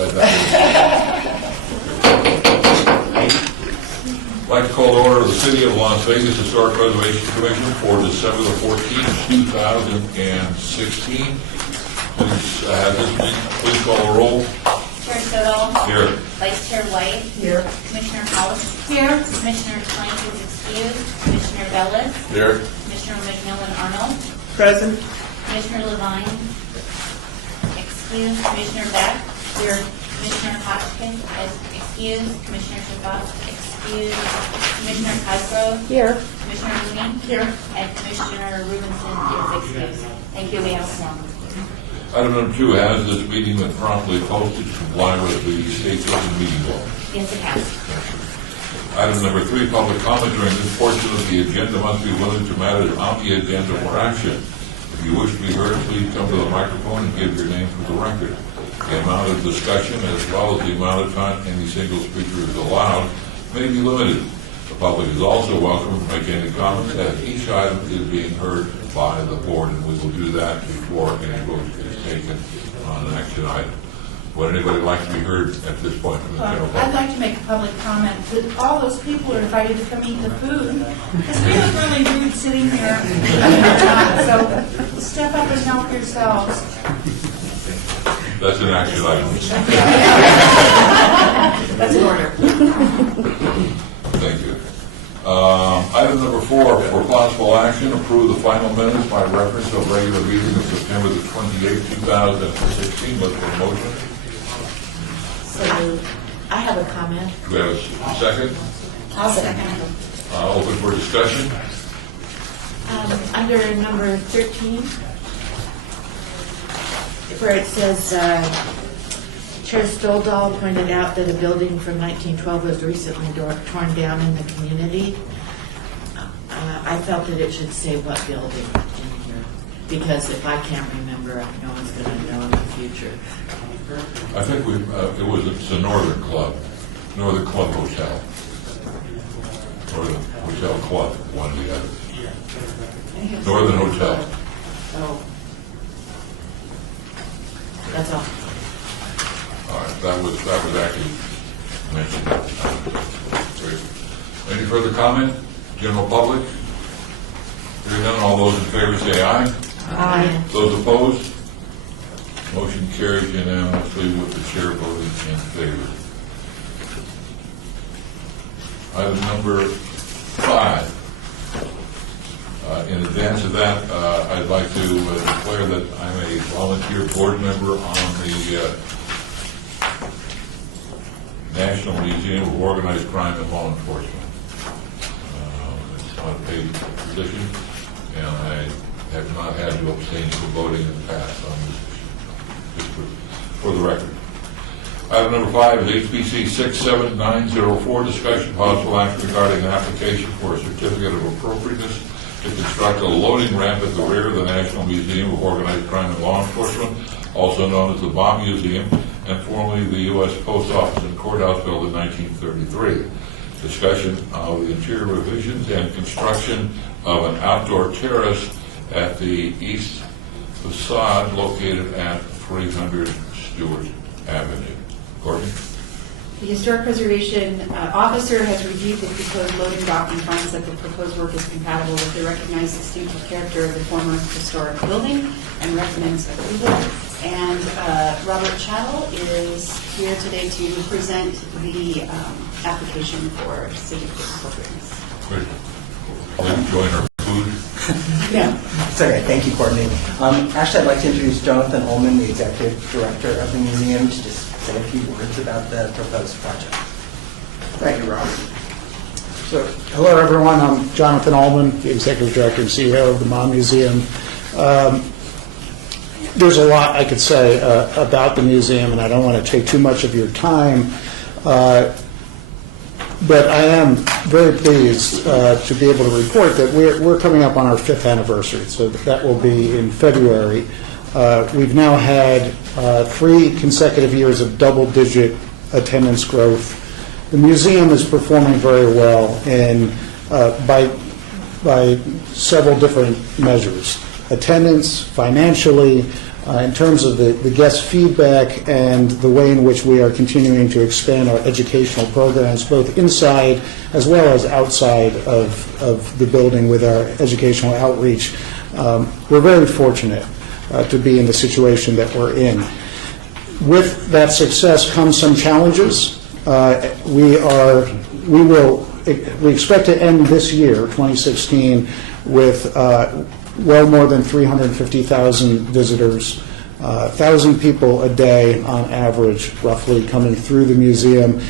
I'd like to call to order the City of Las Vegas Historic Preservation Commission for December the 14th, 2016. Please have this meeting. Please call the roll. Chair Sodal. Here. Vice Chair White. Here. Commissioner House. Here. Commissioner Plank is excused. Commissioner Bellis. Here. Commissioner McMillan Arnold. Present. Commissioner Levine. Excused. Commissioner Beck. Here. Commissioner Hotchkiss is excused. Commissioner Shabbat excused. Commissioner Cosgrove. Here. Commissioner Mooney. Here. And Commissioner Rubenson is excused. Thank you. We have a quorum. Item number 2, has this meeting been promptly posted to comply with the state open meeting law? Yes, it has. Item number 3, public comment during this portion of the agenda must be limited to matters on the agenda for action. If you wish to be heard, please come to the microphone and give your name for the record. The amount of discussion as well as the amount of time any single speaker is allowed may be limited. The public is also welcome to make any comments as each item is being heard by the board, and we will do that before any vote is taken on an action item. Would anybody like to be heard at this point from the general public? I'd like to make a public comment that all those people are invited to come eat the food, because we look really rude sitting here. So step up and help yourselves. That's an action item. That's an order. Thank you. Item number 4, for possible action, approve the final minutes by reference to a regular meeting of September the 28th, 2016. Look for a motion. So I have a comment. Do we have a second? I'll second. Open for discussion. Under number 13, where it says, Chair Stoldahl pointed out that a building from 1912 was recently torn down in the community. I felt that it should say what building in here, because if I can't remember, no one's going to know in the future. I think it's the Northern Club Hotel. Northern Hotel Club, one of the other. Northern Hotel. Oh. That's all. All right, that was actually mentioned. Great. Any further comment? General public? Hearing none, all those in favor say aye. Aye. Those opposed? Motion carries unanimously with the chair voting in favor. Item number 5. In advance of that, I'd like to declare that I'm a volunteer board member on the National Museum of Organized Crime and Law Enforcement. It's not a paid position, and I have not had to abstain from voting in the past on this issue, just for the record. Item number 5 is HBC 67904, discussion possible action regarding an application for a certificate of appropriateness to construct a loading ramp at the rear of the National Museum of Organized Crime and Law Enforcement, also known as the Bomb Museum, and formerly the U.S. Post Office and Courthouse built in 1933. Discussion of the interior revisions and construction of an outdoor terrace at the east facade located at 300 Stewart Avenue. Courtney? The Historic Preservation Officer has reviewed the proposed loading dock and finds that the proposed work is compatible with the recognized distinctive character of the former historic building and recommends approval. And Robert Chattel is here today to present the application for certificate of appropriateness. Great. Will you join our food? Yeah. It's okay. Thank you, Courtney. Actually, I'd like to introduce Jonathan Ullman, the Executive Director of the museum, to just say a few words about the proposed project. Thank you, Robert. So, hello, everyone. I'm Jonathan Ullman, the Executive Director and CEO of the Bomb Museum. There's a lot I could say about the museum, and I don't want to take too much of your time. But I am very pleased to be able to report that we're coming up on our 5th anniversary, so that will be in February. We've now had 3 consecutive years of double-digit attendance growth. The museum is performing very well, and by several different measures. attendance, financially, in terms of the guest feedback and the way in which we are continuing to expand our educational programs, both inside as well as outside of the building with our educational outreach. We're very fortunate to be in the situation that we're in. With that success comes some challenges. We expect to end this year, 2016, with well more than 350,000 visitors, 1,000 people a day on average, roughly, coming through the museum.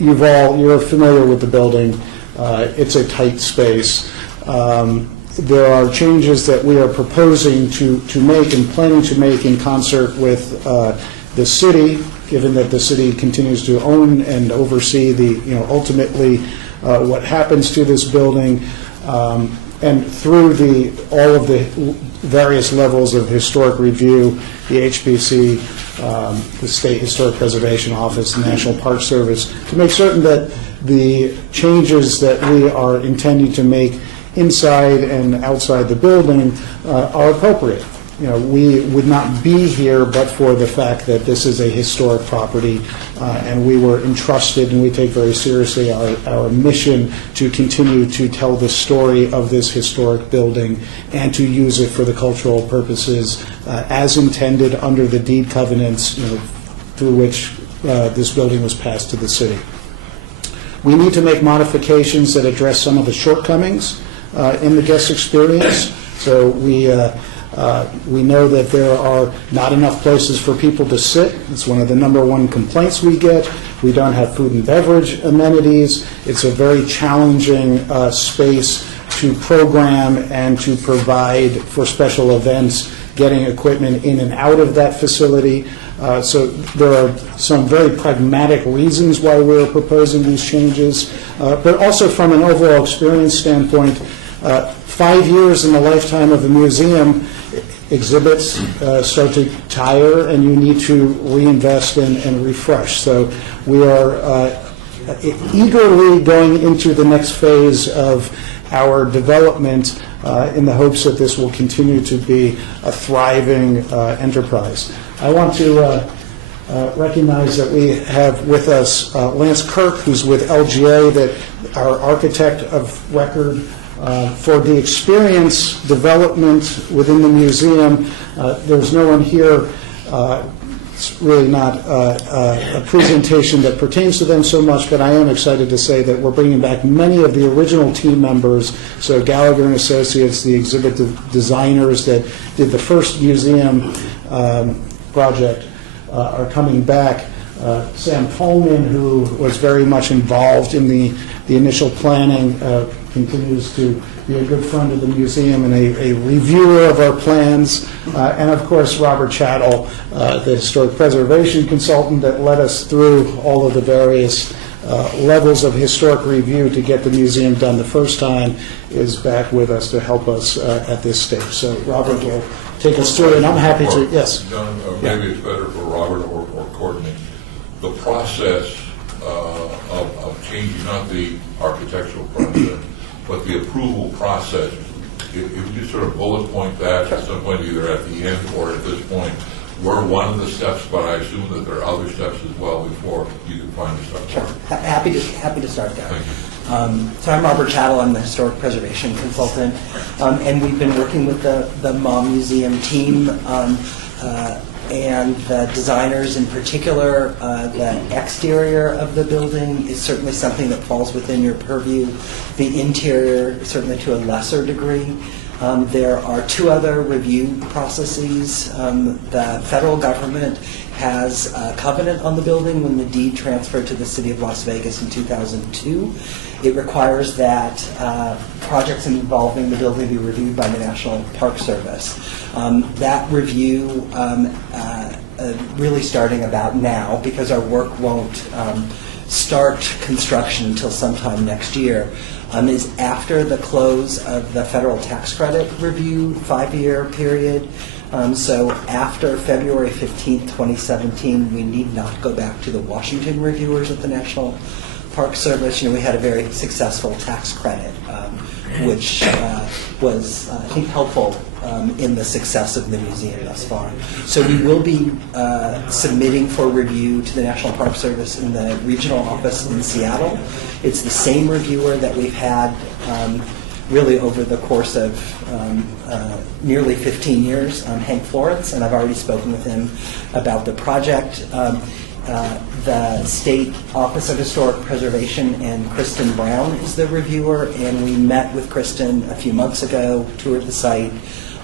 You're familiar with the building. It's a tight space. There are changes that we are proposing to make and planning to make in concert with the city, given that the city continues to own and oversee ultimately what happens to this building, and through all of the various levels of historic review, the HPC, the State Historic Preservation Office, the National Park Service, to make certain that the changes that we are intending to make inside and outside the building are appropriate. We would not be here but for the fact that this is a historic property, and we were entrusted, and we take very seriously our mission to continue to tell the story of this historic building and to use it for the cultural purposes as intended under the deed covenants through which this building was passed to the city. We need to make modifications that address some of the shortcomings in the guest experience. So we know that there are not enough places for people to sit. It's one of the #1 complaints we get. We don't have food and beverage amenities. It's a very challenging space to program and to provide for special events, getting equipment in and out of that facility. So there are some very pragmatic reasons why we're proposing these changes, but also from an overall experience standpoint, 5 years in the lifetime of the museum, exhibits start to tire, and you need to reinvest and refresh. So we are eagerly going into the next phase of our development in the hopes that this will continue to be a thriving enterprise. I want to recognize that we have with us Lance Kirk, who's with LGA, our architect of record for the experience development within the museum. There's no one here. It's really not a presentation that pertains to them so much, but I am excited to say that we're bringing back many of the original team members. So Gallagher and Associates, the exhibit designers that did the first museum project, are coming back. Sam Tolman, who was very much involved in the initial planning, continues to be a good friend of the museum and a reviewer of our plans. And of course, Robert Chattel, the historic preservation consultant that led us through all of the various levels of historic review to get the museum done the first time, is back with us to help us at this stage. So Robert will take us through it, and I'm happy to, yes. John, maybe it's better for Robert or Courtney. The process of changing, not the architectural process, but the approval process, if you just sort of bullet point that at some point, either at the end or at this point, we're one of the steps, but I assume that there are other steps as well before you can finally start. Sure. Happy to start there. Thank you. So I'm Robert Chattel. I'm the historic preservation consultant, and we've been working with the Mom Museum team and the designers in particular. The exterior of the building is certainly something that falls within your purview. The interior, certainly to a lesser degree. There are two other review processes. The federal government has a covenant on the building when the deed transferred to the city of Las Vegas in 2002. It requires that projects involving the building be reviewed by the National Park Service. That review, really starting about now, because our work won't start construction until sometime next year, is after the close of the federal tax credit review 5-year period. So after February 15th, 2017, we need not go back to the Washington reviewers at the National Park Service. We had a very successful tax credit, which was, I think, helpful in the success of the museum thus far. So we will be submitting for review to the National Park Service in the regional office in Seattle. It's the same reviewer that we've had really over the course of nearly 15 years, Hank Florence, and I've already spoken with him about the project. The State Office of Historic Preservation and Kristen Brown is the reviewer, and we met with Kristen a few months ago, toured the site,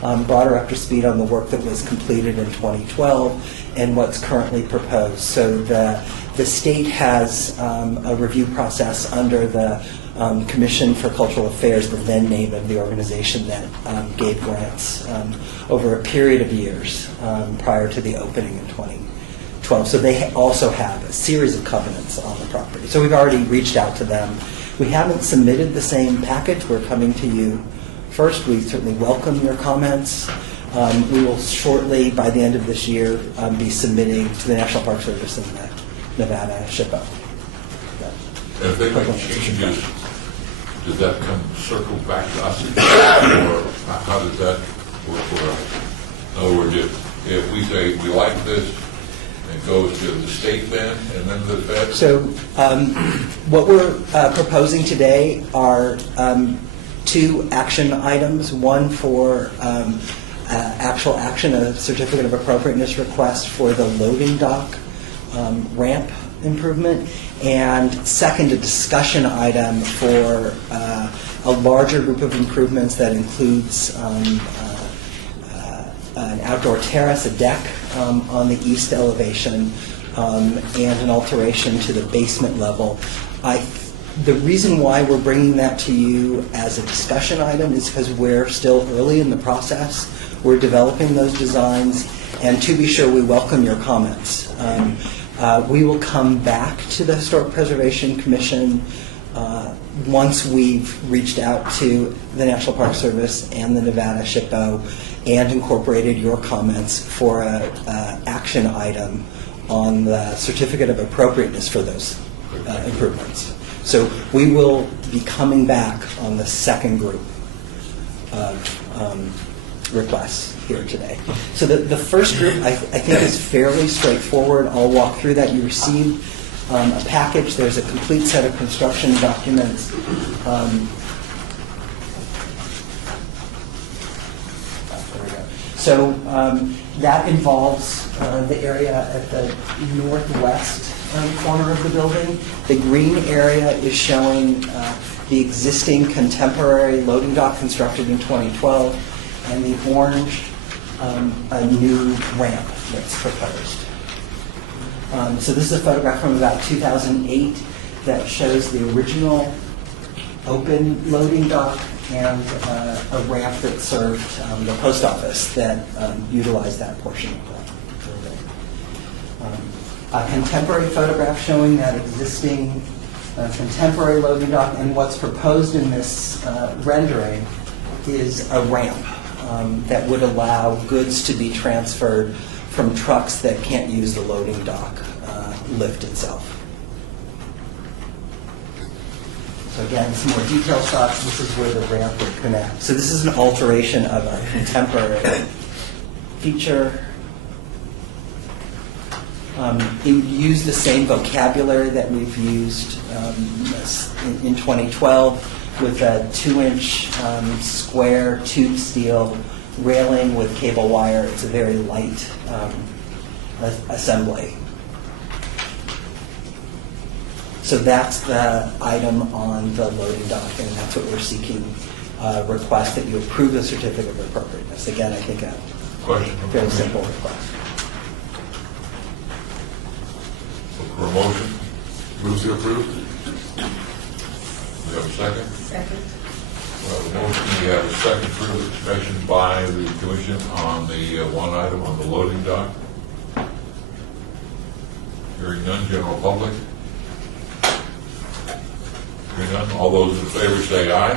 brought her up to speed on the work that was completed in 2012 and what's currently proposed. So the state has a review process under the Commission for Cultural Affairs, the then name of the organization that gave grants over a period of years prior to the opening in 2012. So they also have a series of covenants on the property. So we've already reached out to them. We haven't submitted the same package. We're coming to you first. We certainly welcome your comments. We will shortly, by the end of this year, be submitting to the National Park Service and the Nevada SHPO. And if they make changes, does that come circle back to us again, or how does that work for us? In other words, if we say we like this, it goes to the state then, and then the Fed? So what we're proposing today are two action items, one for actual action, a certificate of appropriateness request for the loading dock ramp improvement, and second, a discussion item for a larger group of improvements that includes an outdoor terrace, a deck on the east elevation, and an alteration to the basement level. The reason why we're bringing that to you as a discussion item is because we're still early in the process. We're developing those designs, and to be sure, we welcome your comments. We will come back to the Historic Preservation Commission once we've reached out to the National Park Service and the Nevada SHPO and incorporated your comments for an action item on the certificate of appropriateness for those improvements. So we will be coming back on the second group of requests here today. So the first group I think is fairly straightforward. I'll walk through that. You received a package. There's a complete set of construction documents. So that involves the area at the northwest corner of the building. The green area is showing the existing contemporary loading dock constructed in 2012, and the orange, a new ramp that's proposed. So this is a photograph from about 2008 that shows the original open loading dock and a ramp that served the post office that utilized that portion of the building. A contemporary photograph showing that existing contemporary loading dock, and what's proposed in this rendering is a ramp that would allow goods to be transferred from trucks that can't use the loading dock lift itself. So again, some more detailed shots. This is where the ramp would connect. So this is an alteration of a contemporary feature. It would use the same vocabulary that we've used in 2012 with a 2-inch square tube steel railing with cable wire. It's a very light assembly. So that's the item on the loading dock, and that's what we're seeking, request that you approve the certificate of appropriateness. Again, I think a fairly simple request. For a motion, move to approve. We have a second? Second. We have a motion, we have a second further discussion by the commission on the one item on the loading dock. Hearing none, general public. Hearing none, all those in favor say aye.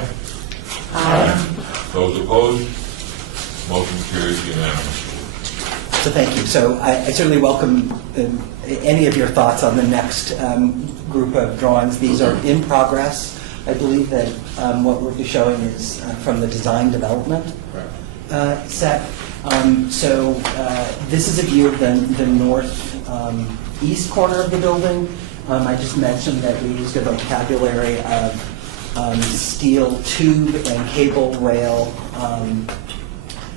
Aye. Those opposed, motion carries unanimously. So thank you. So I certainly welcome any of your thoughts on the next group of drawings. These are in progress. I believe that what we'll be showing is from the design development set. This is a view of the northeast corner of the building. I just mentioned that we used a vocabulary of steel tube and cable rail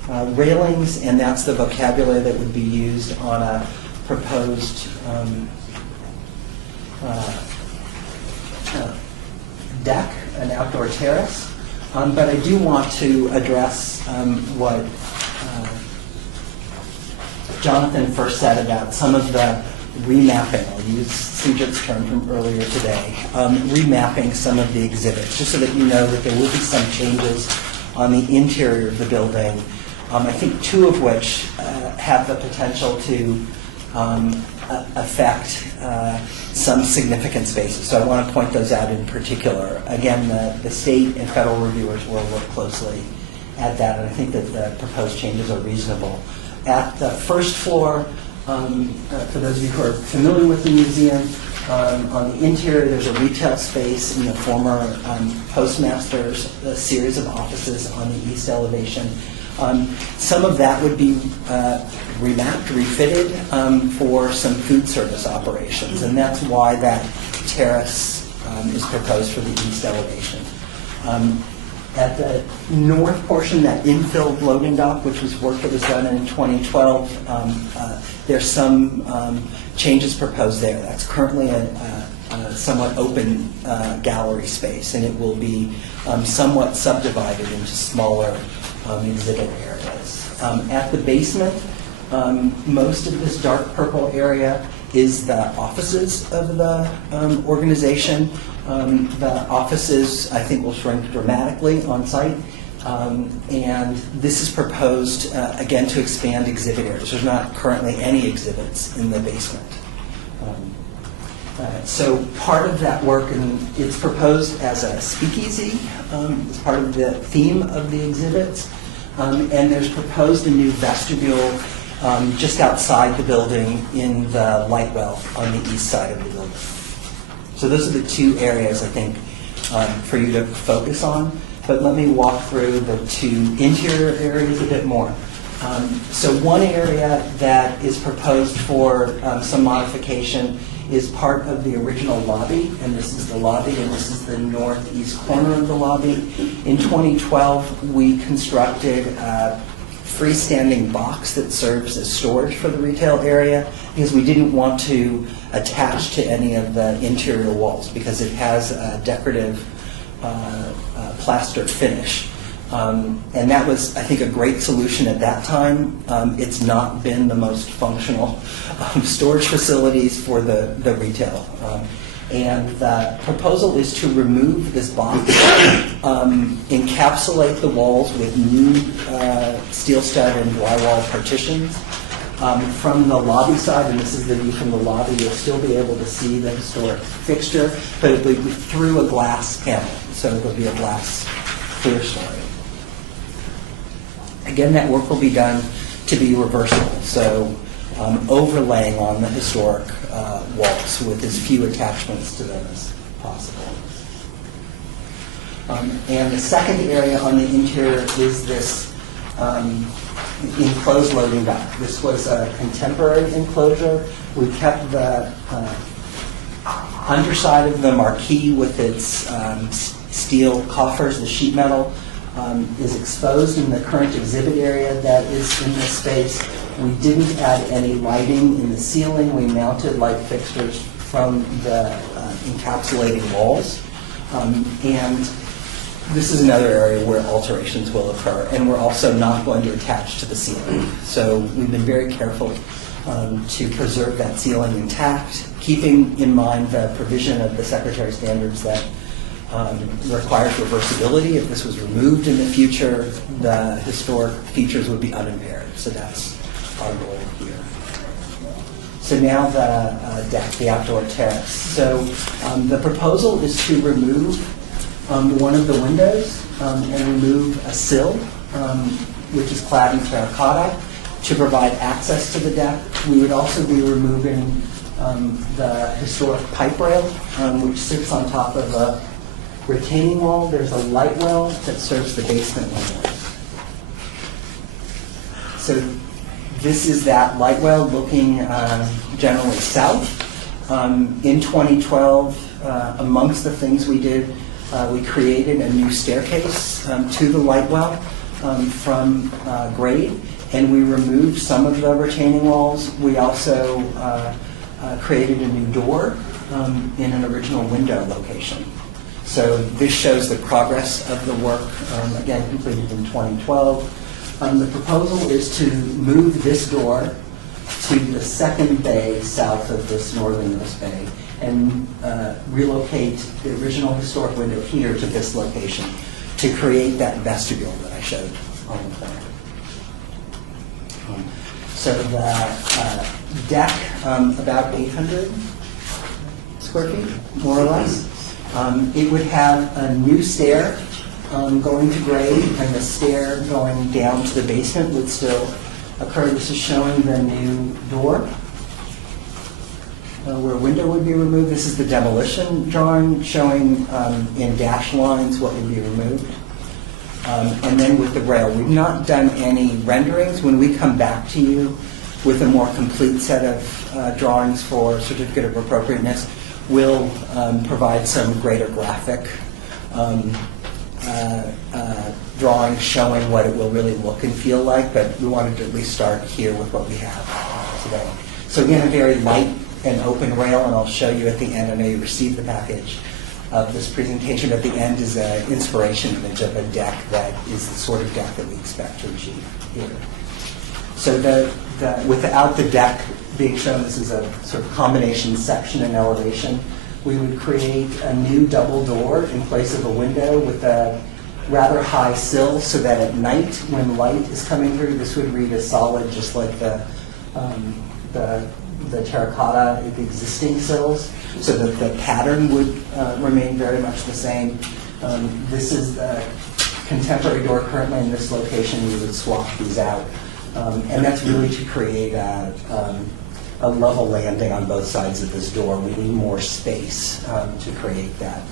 railings, and that's the vocabulary that would be used on a proposed deck, an outdoor terrace. But I do want to address what Jonathan first said about some of the remapping. I'll use Sujit's term from earlier today, remapping some of the exhibits, just so that you know that there will be some changes on the interior of the building. I think two of which have the potential to affect some significant spaces. So I want to point those out in particular. Again, the state and federal reviewers will look closely at that, and I think that the proposed changes are reasonable. At the first floor, for those of you who are familiar with the museum, on the interior there's a retail space in the former postmaster's series of offices on the east elevation. Some of that would be remapped, refitted for some food service operations, and that's why that terrace is proposed for the east elevation. At the north portion, that infilled loading dock, which was work that was done in 2012, there's some changes proposed there. That's currently a somewhat open gallery space, and it will be somewhat subdivided into smaller exhibit areas. At the basement, most of this dark purple area is the offices of the organization. The offices, I think, will shrink dramatically on site. And this is proposed, again, to expand exhibit areas. There's not currently any exhibits in the basement. So part of that work, and it's proposed as a speakeasy, as part of the theme of the exhibits. And there's proposed a new vestibule just outside the building in the light well on the east side of the building. So those are the two areas, I think, for you to focus on. But let me walk through the two interior areas a bit more. So one area that is proposed for some modification is part of the original lobby, and this is the lobby, and this is the northeast corner of the lobby. In 2012, we constructed a freestanding box that serves as storage for the retail area because we didn't want to attach to any of the interior walls because it has a decorative plaster finish. And that was, I think, a great solution at that time. It's not been the most functional storage facilities for the retail. And the proposal is to remove this box, encapsulate the walls with new steel stud and drywall partitions. From the lobby side, and this is the view from the lobby, you'll still be able to see the historic fixture, but it'll be through a glass panel, so it'll be a glass clear story. Again, that work will be done to be reversible, so overlaying on the historic walls with as few attachments to them as possible. And the second area on the interior is this enclosed loading dock. This was a contemporary enclosure. We kept the underside of the marquee with its steel coffers, the sheet metal, is exposed in the current exhibit area that is in this space. We didn't add any lighting in the ceiling. We mounted light fixtures from the encapsulating walls. And this is another area where alterations will occur. And we're also not going to attach to the ceiling. So we've been very careful to preserve that ceiling intact, keeping in mind the provision of the Secretary Standards that requires reversibility. If this was removed in the future, the historic features would be unimpaired. So that's our goal here. So now the deck, the outdoor terrace. So the proposal is to remove one of the windows and remove a sill, which is clad in terracotta, to provide access to the deck. We would also be removing the historic pipe rail, which sits on top of a retaining wall. There's a light well that serves the basement windows. So this is that light well looking generally south. In 2012, amongst the things we did, we created a new staircase to the light well from grade, and we removed some of the retaining walls. We also created a new door in an original window location. So this shows the progress of the work, again, completed in 2012. The proposal is to move this door to the second bay south of this northernmost bay and relocate the original historic window here to this location to create that vestibule that I showed on the plan. So the deck, about 800 square feet, more or less. It would have a new stair going to grade, and the stair going down to the basement would still occur. This is showing the new door where a window would be removed. This is the demolition drawing showing in dashed lines what would be removed. And then with the rail, we've not done any renderings. When we come back to you with a more complete set of drawings for certificate of appropriateness, we'll provide some greater graphic drawings showing what it will really look and feel like, but we wanted to at least start here with what we have today. So again, a very light and open rail, and I'll show you at the end. I know you received the package of this presentation. At the end is an inspiration image of a deck that is the sort of deck that we expect to achieve here. So without the deck being shown, this is a sort of combination section and elevation. We would create a new double door in place of a window with a rather high sill so that at night when light is coming through, this would read as solid, just like the terracotta, the existing sills, so that the pattern would remain very much the same. This is the contemporary door currently in this location. We would swap these out. And that's really to create a level landing on both sides of this door. We need more space to create that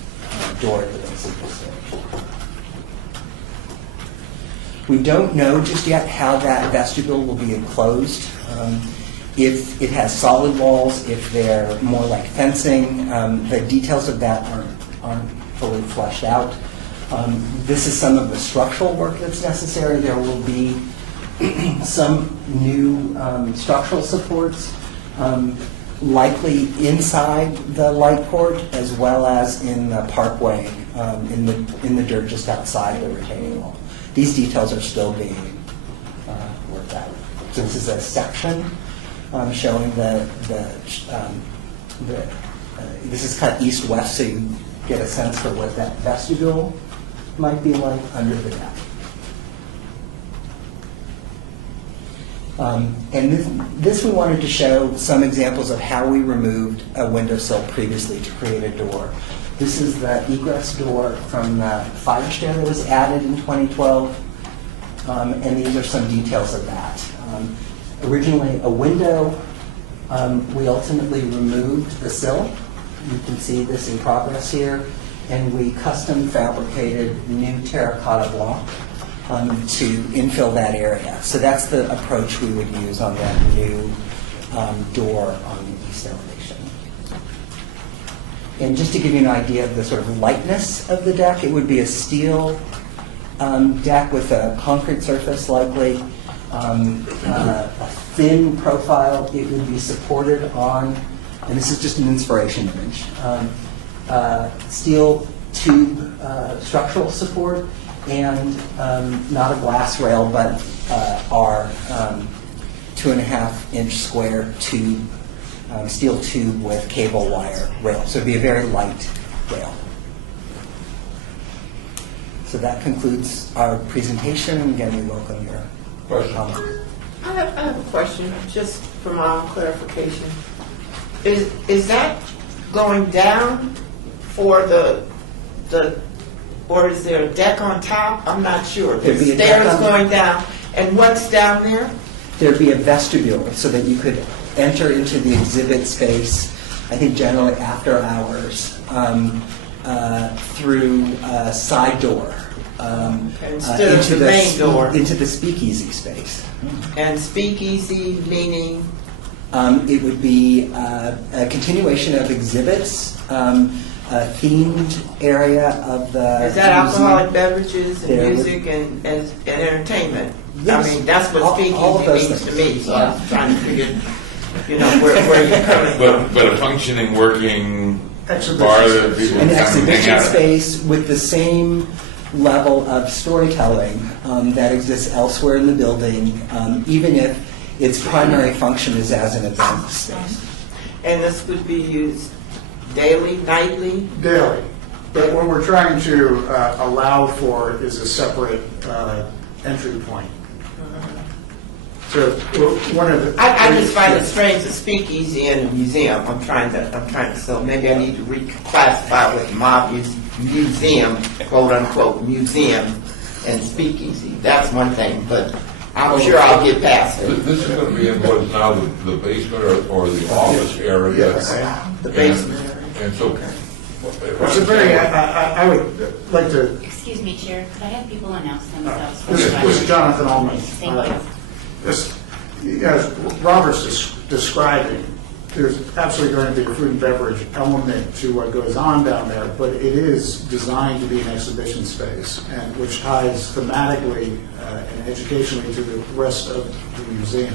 door at the base of the stairs. We don't know just yet how that vestibule will be enclosed. If it has solid walls, if they're more like fencing, the details of that aren't fully fleshed out. This is some of the structural work that's necessary. There will be some new structural supports, likely inside the light port as well as in the parkway, in the dirt just outside the retaining wall. These details are still being worked out. So this is a section showing this is cut east-west, so you get a sense for what that vestibule might be like under the deck. And this we wanted to show some examples of how we removed a windowsill previously to create a door. This is the egress door from the fire stair that was added in 2012, and these are some details of that. Originally a window, we ultimately removed the sill. You can see this in progress here, and we custom fabricated new terracotta block to infill that area. So that's the approach we would use on that new door on the east elevation. And just to give you an idea of the sort of lightness of the deck, it would be a steel deck with a concrete surface likely, a thin profile. It would be supported on, and this is just an inspiration image, steel tube structural support, and not a glass rail, but our 2.5-inch square tube, steel tube with cable wire rail. So it'd be a very light rail. So that concludes our presentation. Again, we welcome your comments. I have a question, just for my own clarification. Is that going down for the or is there a deck on top? I'm not sure. There'd The be a deck stairs on- going down, and what's down there? There'd be a vestibule so that you could enter into the exhibit space, I think generally after hours, through a side door Instead of the main door. into the speakeasy space. And speakeasy meaning? It would be a continuation of exhibits, a themed area of the Is that museum. alcoholic beverages and There would- music and entertainment? Yes. I mean, that's what All of speakeasy those means to things. me, so I'm trying to figure, where you're coming from. But a functioning, working Exhibition bar that space. people An come and hang exhibition out at. space with the same level of storytelling that exists elsewhere in the building, even if its primary function is as an event space. And this would be used daily, nightly? Daily. But what we're trying to allow for is a separate entry point. So one of the... I just find it strange to speakeasy in a museum. I'm trying to, so maybe I need to reclassify with mob museum, quote unquote, museum and speakeasy. That's one thing, but I'm sure I'll get past it. This is going to be in what is now the basement or the office area. Yes. The basement area. And so. It's a very, I would like to, Excuse me, Chair, could I have people announce themselves? for this the is record? Jonathan Allman. Thank you. This, as Robert's describing, there's absolutely going to be a food and beverage element to what goes on down there, but it is designed to be an exhibition space, and which ties thematically and educationally to the rest of the museum.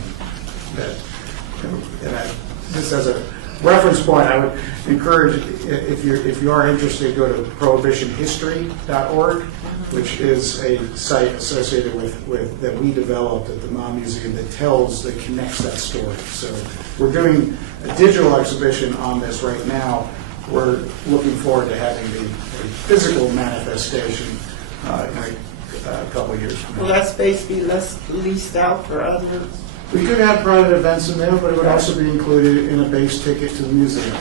Just as a reference point, I would encourage, if you are interested, go to prohibitionhistory.org, which is a site associated with that we developed at the Mom Museum that connects that story. So we're doing a digital exhibition on this right now. We're looking forward to having the physical manifestation in a couple of years from now. Will that space be leased out for others? We could have private events in there, but it would also be included in a base ticket to the museum.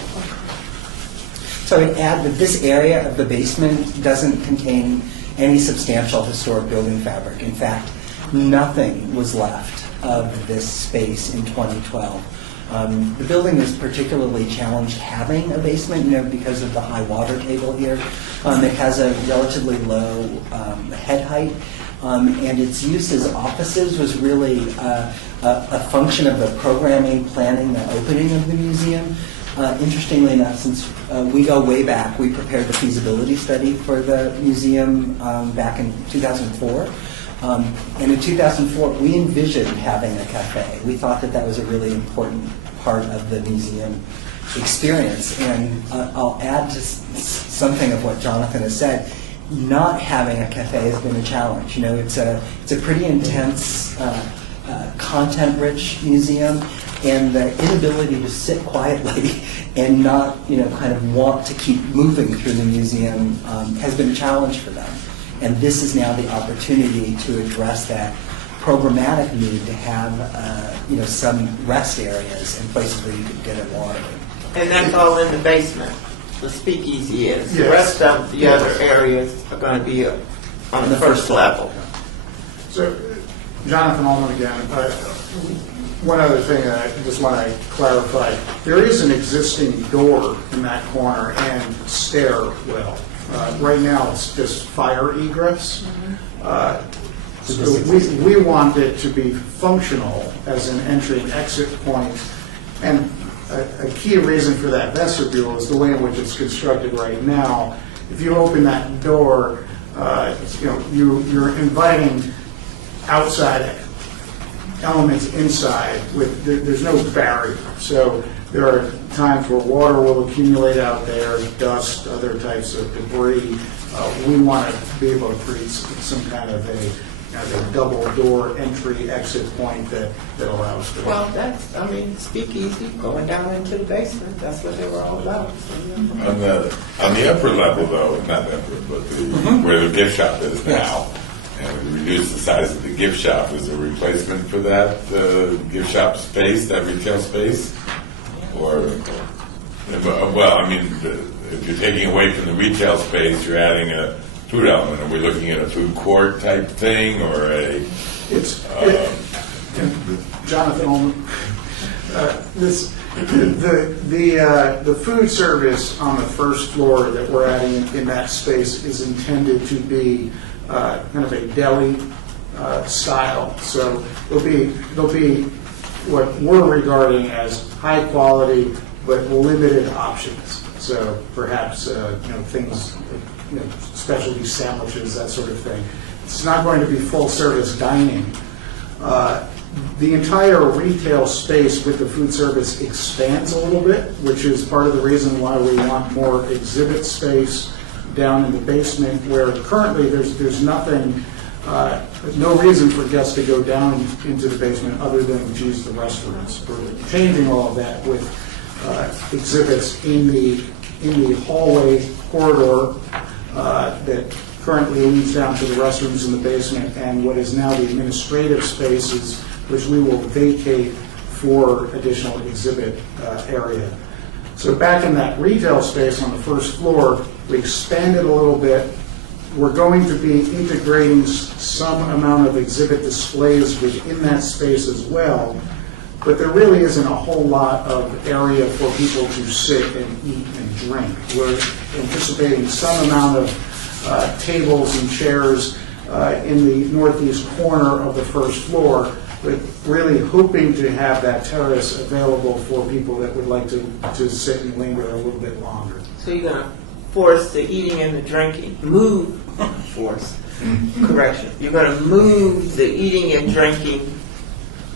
So I would add that this area of the basement doesn't contain any substantial historic building fabric. In fact, nothing was left of this space in 2012. The building is particularly challenged having a basement, because of the high water table here. It has a relatively low head height, and its use as offices was really a function of the programming, planning, the opening of the museum. Interestingly enough, since we go way back, we prepared the feasibility study for the museum back in 2004. And in 2004, we envisioned having a cafe. We thought that was a really important part of the museum experience. And I'll add to something of what Jonathan has said. Not having a cafe has been a challenge. It's a pretty intense, content-rich museum, and the inability to sit quietly and not, kind of want to keep moving through the museum has been a challenge for them. And this is now the opportunity to address that programmatic need to have, some rest areas and places where you could get at water. And that's all in the basement, the speakeasy is. The Yes. rest of the other areas are going to be on the first level. So, Jonathan Allman again. One other thing that I just want to clarify. There is an existing door in that corner and stairwell. Right now, it's just fire egress. So we want it to be functional as an entry and exit point. And a key reason for that vestibule is the way in which it's constructed right now. If you open that door, you're inviting outside elements inside. There's no barrier. So there are times where water will accumulate out there, dust, other types of debris. We want to be able to create some kind of a double door entry exit point that allows for that. Well, speakeasy, going down into the basement, that's what they were all about. On the upper level, though, not the upper, but where the gift shop is now, and we reduced the size of the gift shop, is a replacement for that gift shop space, that retail space? Or, if you're taking away from the retail space, you're adding a food element. Are we looking at a food court type thing, or a? Jonathan Ullman. The food service on the first floor that we're adding in that space is intended to be kind of a deli style. So there'll be what we're regarding as high quality but limited options. So perhaps things, specialty sandwiches, that sort of thing. It's not going to be full service dining. The entire retail space with the food service expands a little bit, which is part of the reason why we want more exhibit space down in the basement, where currently there's nothing, no reason for guests to go down into the basement other than to use the restrooms. We're changing all of that with exhibits in the hallway corridor that currently leads down to the restrooms in the basement, and what is now the administrative spaces, which we will vacate for additional exhibit area. So back in that retail space on the first floor, we expanded a little bit. We're going to be integrating some amount of exhibit displays within that space as well, but there really isn't a whole lot of area for people to sit and eat and drink. We're anticipating some amount of tables and chairs in the northeast corner of the first floor, but really hoping to have that terrace available for people that would like to sit and linger a little bit longer. So you're going to force the eating and the drinking, correction. You're going to move the eating and drinking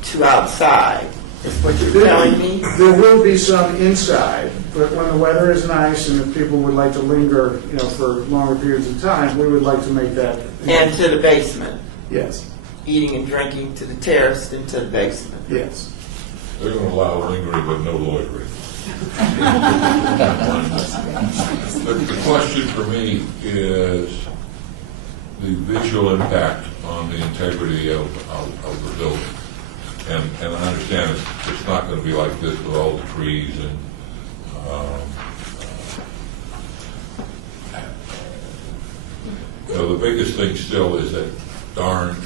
to outside. Is what you're telling me? There will be some inside, but when the weather is nice and if people would like to linger, for longer periods of time, we would like to make that. And to the basement. Yes. Eating and drinking to the terrace and to the basement. Yes. They're going to allow lingering but no loitering. The question for me is the visual impact on the integrity of the building. And I understand it's not going to be like this with all the trees and the biggest thing still is that darn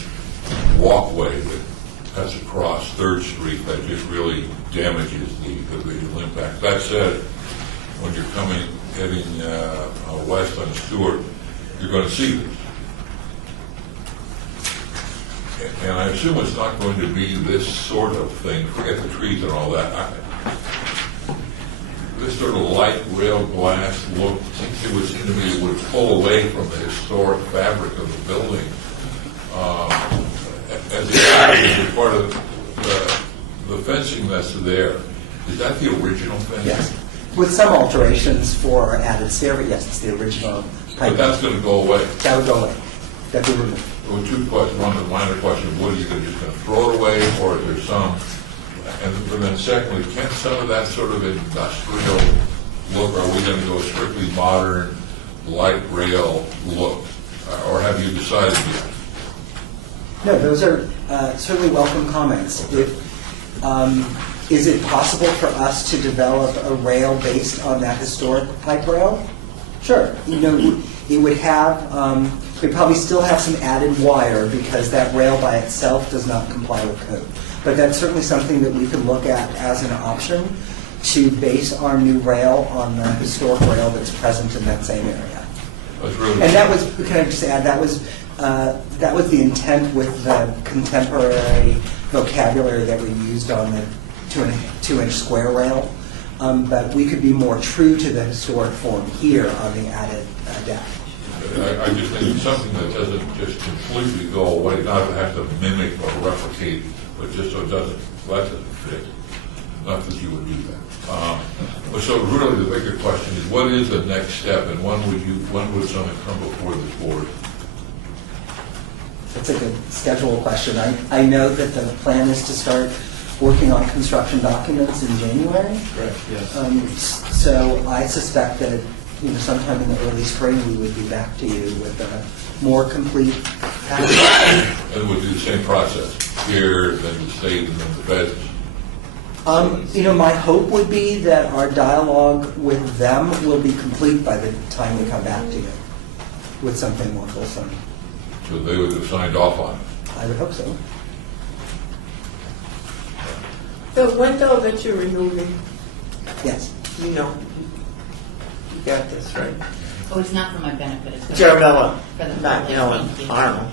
walkway that cuts across 3rd Street that just really damages the visual impact. That said, when you're heading west on Stewart, you're going to see this. And I assume it's not going to be this sort of thing, forget the trees and all that. This sort of light rail glass look, it would seem to me it would pull away from the historic fabric of the building. As part of the fencing that's there, is that the original fencing? Yes. With some alterations for added stairway, yes, it's the original pipe. But that's going to go away. That would go away. That would be removed. Well, 2 questions. One, the minor question, what are you just going to throw it away, or is there some? And then secondly, can some of that sort of industrial look, or are we going to go strictly modern, light rail look? Or have you decided yet? No, those are certainly welcome comments. If, is it possible for us to develop a rail based on that historic pipe rail? Sure. It would have, we'd probably still have some added wire because that rail by itself does not comply with code. But that's certainly something that we could look at as an option to base our new rail on the historic rail that's present in that same area. That's really And that was, can I just add, that was the intent with the contemporary vocabulary that we used on the 2-inch square rail. But we could be more true to the historic form here on the added deck. I just think it's something that doesn't just completely go away, not to have to mimic or replicate, but just so it doesn't fit. Not that you would do that. But so really the bigger question is, what is the next step, and when would something come before this board? That's a good schedule question. I know that the plan is to start working on construction documents in January. Right. Yes. So I suspect that sometime in the early spring we would be back to you with a more complete package. And we'll do the same process here, then the state, and then the feds. My hope would be that our dialogue with them will be complete by the time we come back to you with something more fulsome. So they would have signed off on it. I would hope so. The window that you're removing, Yes. you got this, right? Oh, it's not for my benefit, it's for Jermella, For the- not Ellen Thank you. Arnold.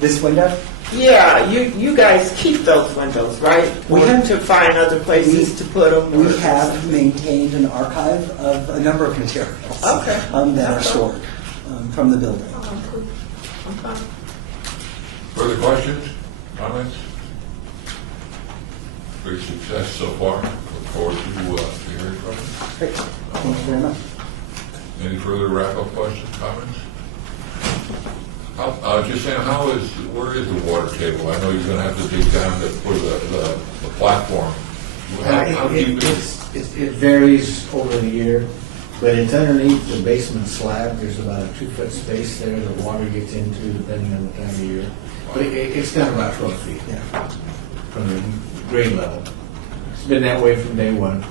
This window? Yeah, you guys keep those windows, right? We Or have- to find other places to put them. We have maintained an archive of a number of materials Okay. that are stored from the building. Okay. Further questions, comments? Great success so far. Look forward to hearing from you. Great. Thank you very much. Any further wrap-up questions, comments? Just saying, where is the water table? I know you're going to have to dig down for the platform. How deep is it? It varies over the year, but it's underneath the basement slab. There's about a 2-foot space there that water gets into depending on the time of year. But it's down about 12 feet from the grade level. It's been that way from day one.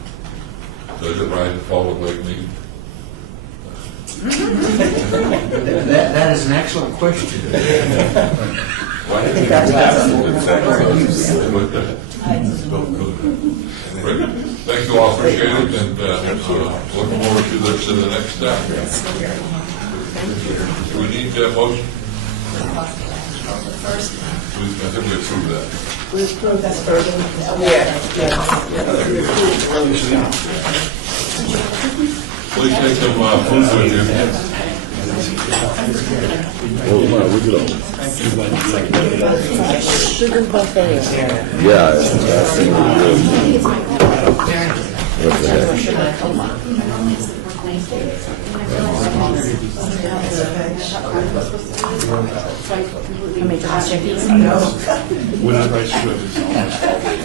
Does it rise and fall with Lake Mead? That is an excellent question. Why did you That's have Great. Thank you all, appreciate it, and looking forward to the next step. Do we need a motion? I think we approved that. We approved that first. Yeah. Please take some food with you.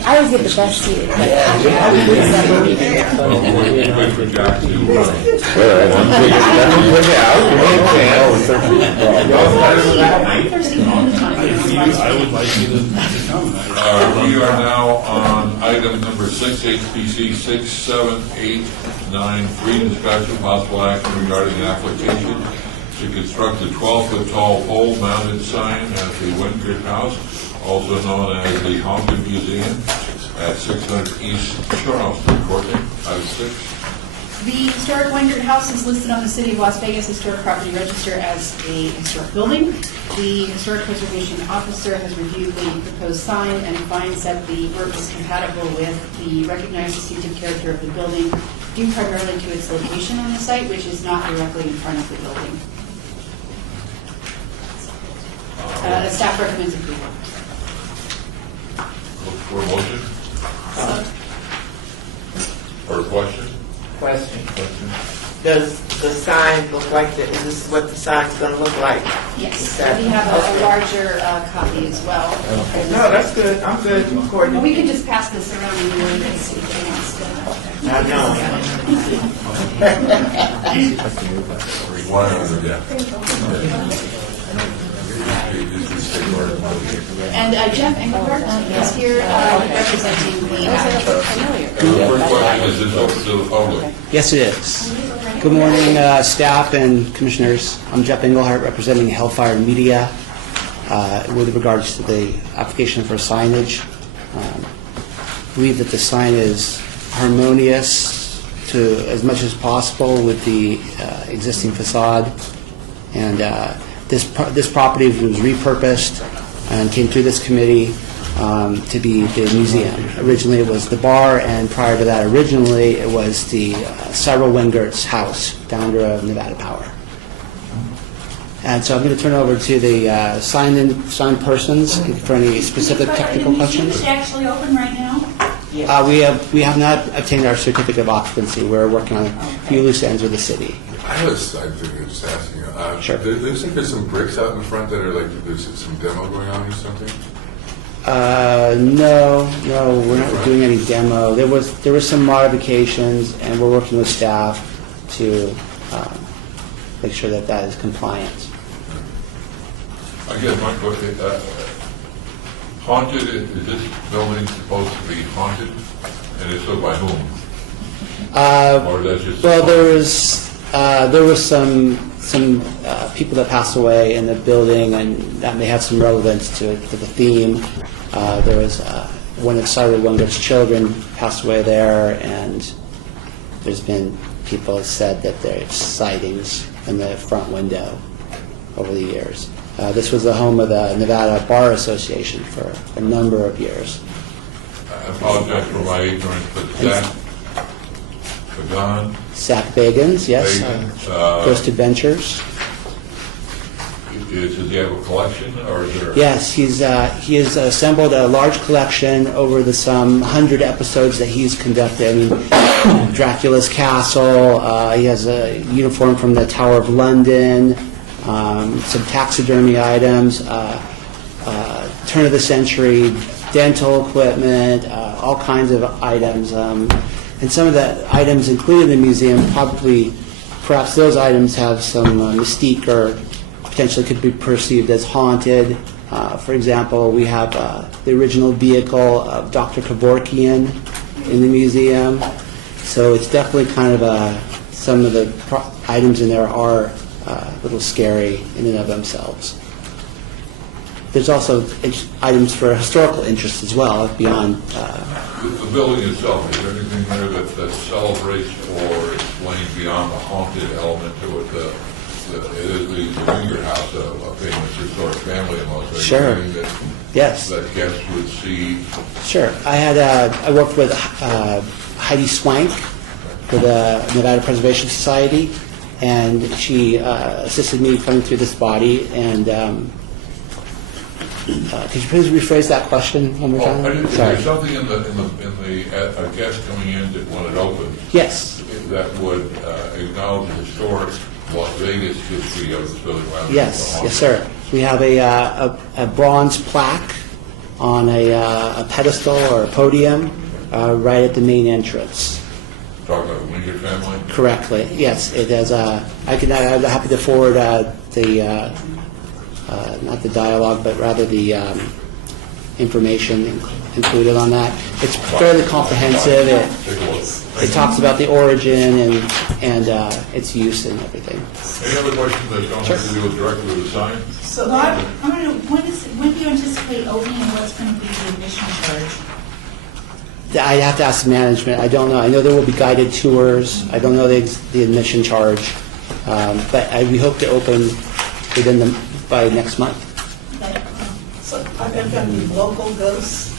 I always get the best seat. Wait for Jack to. We are now on item number 6, HPC 67893, discussion possible action regarding the application to construct a 12-foot tall pole-mounted sign at the Wingert House, also known as the Honkin Museum, at 600 East Charleston. Courtney, item 6. The historic Wingert House is listed on the City of Las Vegas Historic Property Register as a historic building. The Historic Preservation Officer has reviewed the proposed sign and finds that the work is compatible with the recognized distinctive character of the building, due primarily to its location on the site, which is not directly in front of the building. Staff recommends approval. Look for a motion or a question? Question. Does the sign look like that? Is this what the sign's going to look like? Yes, That- we have a larger copy as well. No, that's good. I'm good, Well, Courtney. we can just pass this around and you can see if you want to. I know. And Jeff Engelhardt is here representing the actual. The first question, is this open to the public? Yes, it is. Good morning, staff and commissioners. I'm Jeff Engelhardt, representing Hellfire Media with regards to the application for signage. I believe that the sign is harmonious to as much as possible with the existing facade. And this property was repurposed and came through this committee to be the museum. Originally, it was the bar, and prior to that, originally, it was the Cyril Wingert's house, founder of Nevada Power. And so I'm going to turn over to the sign persons for any specific technical questions. Is it actually open right now? We have not obtained our certificate of occupancy. We're working on a few loose ends with the city. I was just asking. Sure. There looks like there's some bricks out in front that are like there's some demo going on or something. No, we're not doing any demo. There was some modifications, and we're working with staff to make sure that that is compliant. I guess my question, haunted, is this building supposed to be haunted? And if so, by whom? Or that's just... Well, there was some people that passed away in the building, and that may have some relevance to the theme. There was one of Cyril Wingert's children passed away there, and there's been people have said that there's sightings in the front window over the years. This was the home of the Nevada Bar Association for a number of years. I apologize for my ignorance, but Zach Pagan, Zach Bagans, yes. Bagans, Ghost Adventures. does he have a collection, or is there? Yes, he has assembled a large collection over the some 100 episodes that he's conducted. I mean, Dracula's Castle. He has a uniform from the Tower of London. Some taxidermy items. Turn of the century dental equipment. All kinds of items. And some of the items included in the museum perhaps those items have some mystique or potentially could be perceived as haunted. For example, we have the original vehicle of Dr. Kevorkian in the museum. So it's definitely kind of some of the items in there are a little scary in and of themselves. There's also items for historical interest as well, beyond... The building itself, is there anything there that celebrates or explains beyond the haunted element to it? It is the Winger House, a famous historic family in Las Vegas. Sure. Yes. That guests would see. Sure. I worked with Heidi Swank for the Nevada Preservation Society, and she assisted me coming through this body. And could you please rephrase that question one more time? Is there something in a guest coming in that when it opens? Yes. That would acknowledge the historic Las Vegas history of the building? Yes, sir. We have a bronze plaque on a pedestal or a podium right at the main entrance. Talking about the Winger family? Correctly, yes. It has. I'm happy to forward not the dialogue, but rather the information included on that. It's fairly comprehensive. It talks about the origin and its use and everything. Any other questions that don't have to do with directly with the sign? So when do you anticipate opening and what's going to be the admission charge? I have to ask management. I don't know. I know there will be guided tours. I don't know the admission charge, but we hope to open by next month. So are there going to be local ghosts?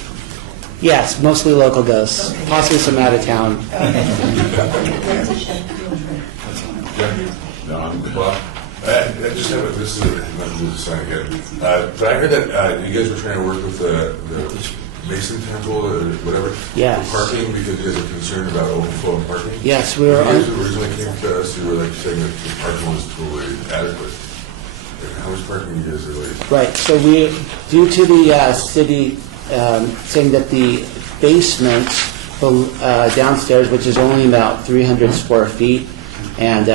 Yes, mostly local ghosts, possibly some out of town. No, I'm good. I just have this is a sign again. But I heard that you guys were trying to work with the Mason Temple or whatever. Yes. For parking because you guys are concerned about overflow of parking. Yes, we were. When you guys originally came to us, you were like saying that the parking was totally adequate. How much parking you guys are like? Right. So we, due to the city saying that the basement downstairs, which is only about 300 square feet, and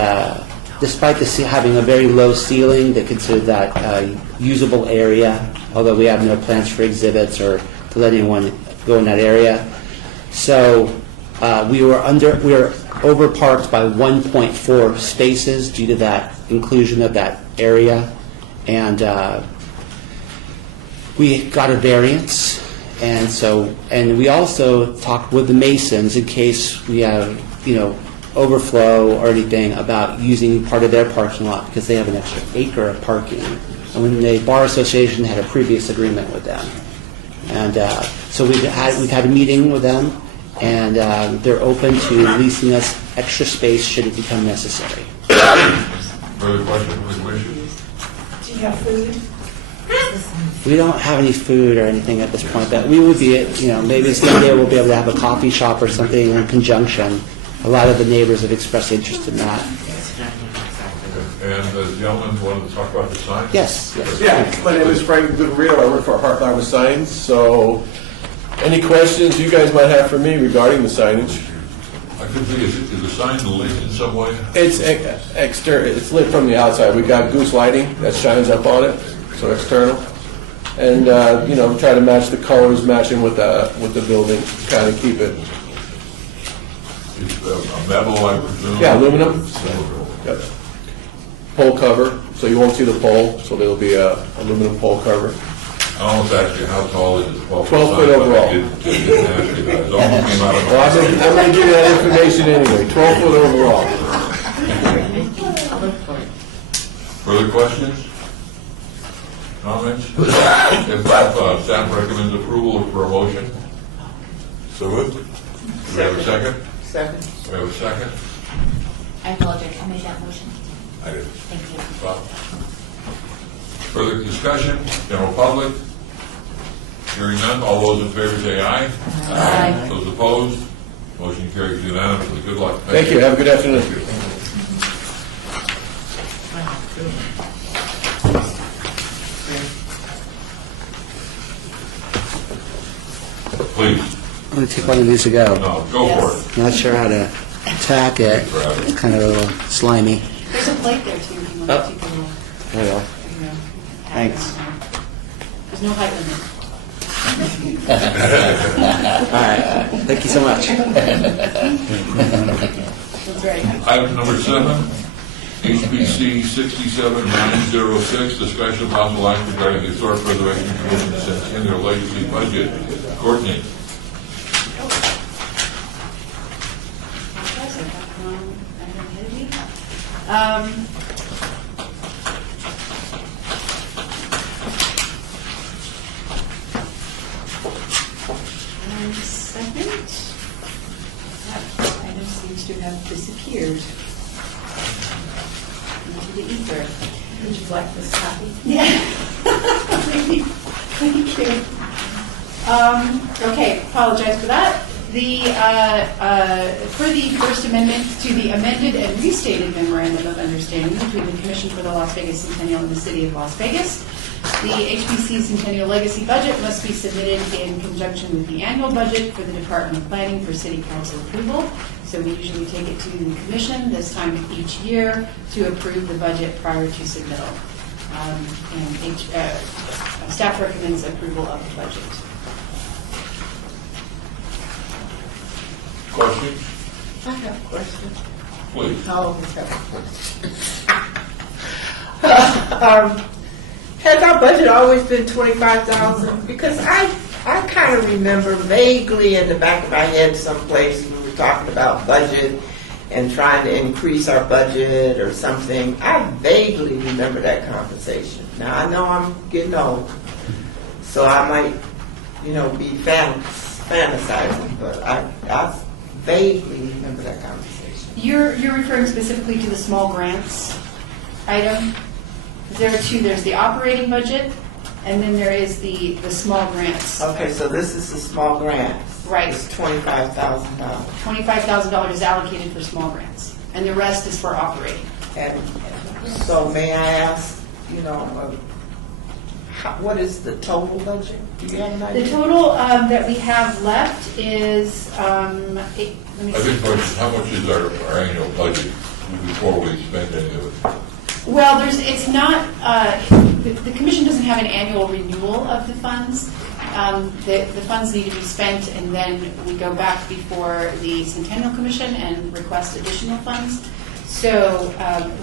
despite having a very low ceiling, they consider that usable area. Although we have no plans for exhibits or to let anyone go in that area, so we were overparked by 1.4 spaces due to that inclusion of that area, and we got a variance, and we also talked with the Masons in case we have overflow or anything about using part of their parking lot because they have an extra acre of parking, and when the Bar Association had a previous agreement with them, and so we've had a meeting with them, and they're open to leasing us extra space should it become necessary. Further questions from the commission? Do you have food? We don't have any food or anything at this point, but we would be, maybe someday we'll be able to have a coffee shop or something in conjunction. A lot of the neighbors have expressed interest in that. And the gentleman wanted to talk about the sign? Yes. Yeah, my name is Frank Goodreal. I work for Heartland Signs. So, any questions you guys might have for me regarding the signage? I couldn't think, is the sign lit in some way? It's external. It's lit from the outside. We've got goose lighting that shines up on it, so external. And try to match the colors, matching with the building, kind of keep it. It's a metal, I presume? Yeah, aluminum. Yep. Pole cover, so you won't see the pole. So there'll be a aluminum pole cover. I almost asked you, how tall is it? 12 foot overall. It didn't ask you that. It almost came out of Well, I'm going to give you that information anyway. 12 foot overall. I'll look for it. Further questions? Comments? If not, staff recommends approval for a motion. So moved. Do we have a second? Second. We have a second? I apologize, I made that motion. I did. Thank you. Bob? Further discussion? General public? Hearing none, all those in favor say aye. Aye. Those opposed? Motion carries unanimously. Good luck. Thank you, have a good afternoon. Please. I'm going to take one of these to go. No, go for it. Not sure how to attack it. It's kind of a little slimy. There's a plate there too, if you want Oh. to take a little, There we go. you know. Thanks. There's no height limit. All right. Thank you so much. That's right. Item number 7, HPC 67906, discussion of possible action regarding the Historic Preservation Commission's Centennial Legacy budget. Courtney. One second. That item seems to have disappeared into the ether. Would you like this copy? Yeah. Thank you. Okay, apologize for that. For the First Amendment to the amended and restated memorandum of understanding between the Commission for the Las Vegas Centennial and the City of Las Vegas, the HPC Centennial Legacy budget must be submitted in conjunction with the annual budget for the Department of Planning for City Council approval. So we usually take it to the Commission this time each year to approve the budget prior to submittal. Staff recommends approval of the budget. Questions? I have a question. Please. I always have a question. Has our budget always been 25,000? Because I kind of remember vaguely in the back of my head someplace we were talking about budget and trying to increase our budget or something. I vaguely remember that conversation. Now I know I'm getting old, so I might, be fantasizing, but I vaguely remember that conversation. You're referring specifically to the small grants item? There are two. There's the operating budget, and then there is the small grants. Okay, so this is the small grants. Right. It's $25,000. $25,000 is allocated for small grants, and the rest is for operating. And so may I ask, what is the total budget? Do you have an idea? The total that we have left is, let me I see. think how much is our annual budget before we spend any of it? Well, it's not, the commission doesn't have an annual renewal of the funds. The funds need to be spent, and then we go back before the Centennial Commission and request additional funds. So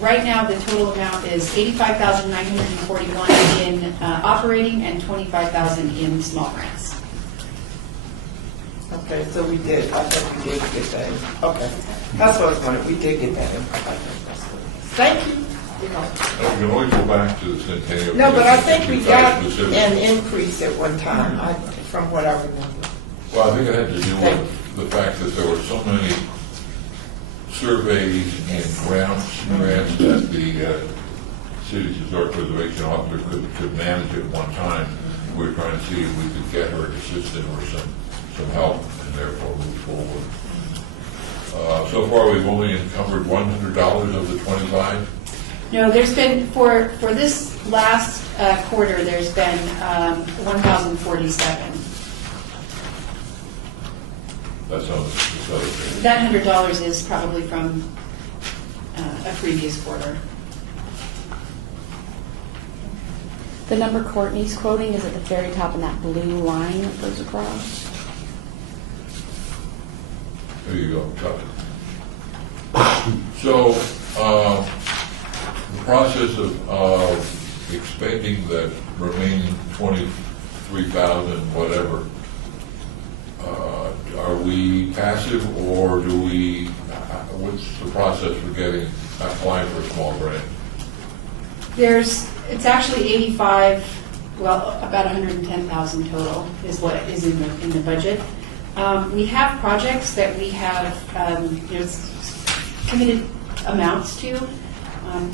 right now, the total amount is $85,941 in operating and $25,000 in small grants. Okay, so we did, I think we did get that. Okay, that's what I was wondering, we did get that. Thank you. We can always go back to the Centennial. No, but I think we got Specifically. an increase at one time, from what I remember. Well, I think it had to do with the fact that there were so many surveys and grants that the city's historic preservation officer could manage at one time. We were trying to see if we could get her assistance or some help, and therefore move forward. So far, we've only encumbered $100 of the 25. No, there's been, for this last quarter, there's been 1,047. That's on this other thing. That $100 is probably from a previous quarter. The number Courtney's quoting is at the very top in that blue line that goes across. There you go, Chuck. So, the process of expending that remaining 23,000 whatever, are we passive or do we, what's the process for getting apply for a small grant? It's actually 85, well, about 110,000 total is what is in the budget. We have projects that we have, committed amounts to.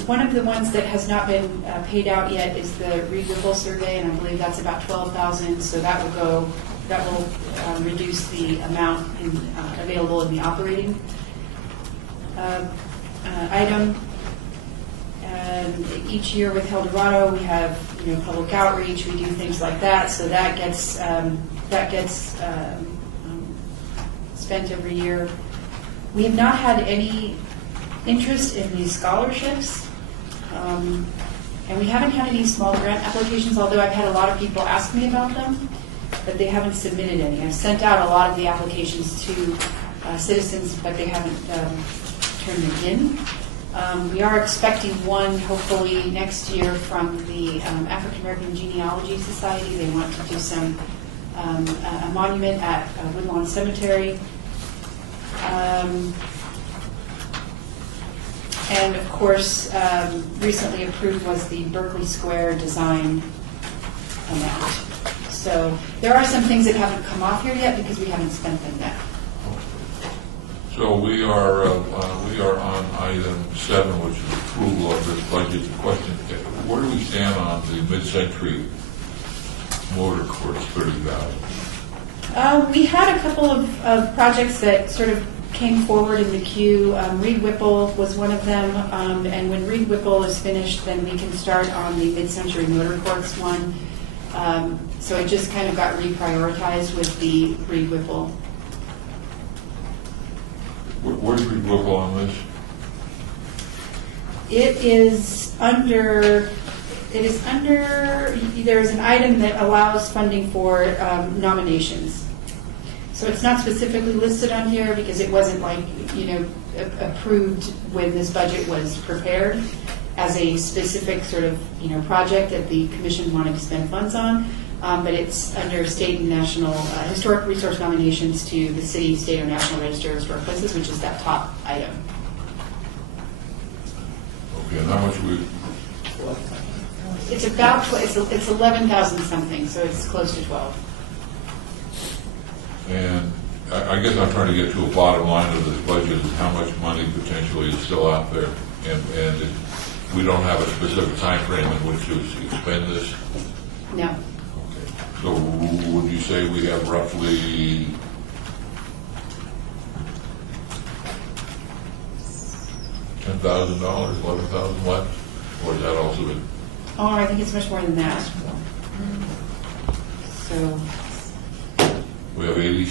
One of the ones that has not been paid out yet is the Reed Whipple survey, and I believe that's about 12,000. So that will reduce the amount available in the operating item. Each year with Eldorado, we have public outreach. We do things like that, so that gets spent every year. We have not had any interest in these scholarships, and we haven't had any small grant applications. Although I've had a lot of people ask me about them, but they haven't submitted any. I've sent out a lot of the applications to citizens, but they haven't turned them in. We are expecting one, hopefully, next year from the African American Genealogy Society. They want to do a monument at Woodlawn Cemetery. And of course, recently approved was the Berkeley Square design amount. So there are some things that haven't come off here yet because we haven't spent them yet. So we are on item 7, which is approval of this budget. The question, where do we stand on the mid-century motor course, 30,000? We had a couple of projects that sort of came forward in the queue. Reed Whipple was one of them, and when Reed Whipple is finished, then we can start on the mid-century motor course one. So it just kind of got reprioritized with the Reed Whipple. Where's Reed Whipple on this? It is under, there is an item that allows funding for nominations. So it's not specifically listed on here because it wasn't approved when this budget was prepared as a specific sort of, project that the commission wanted to spend funds on. But it's under state and national historic resource nominations to the city, state, or national register of historic places, which is that top item. Okay, and how much we? It's about it's 11,000 something, so it's close to 12. And I guess I'm trying to get to a bottom line of this budget is how much money potentially is still out there, and we don't have a specific time frame in which to expend this. No. So would you say we have roughly $10,000, $11,000 left, or is that also it? Oh, I think it's much more than that. So We have 80.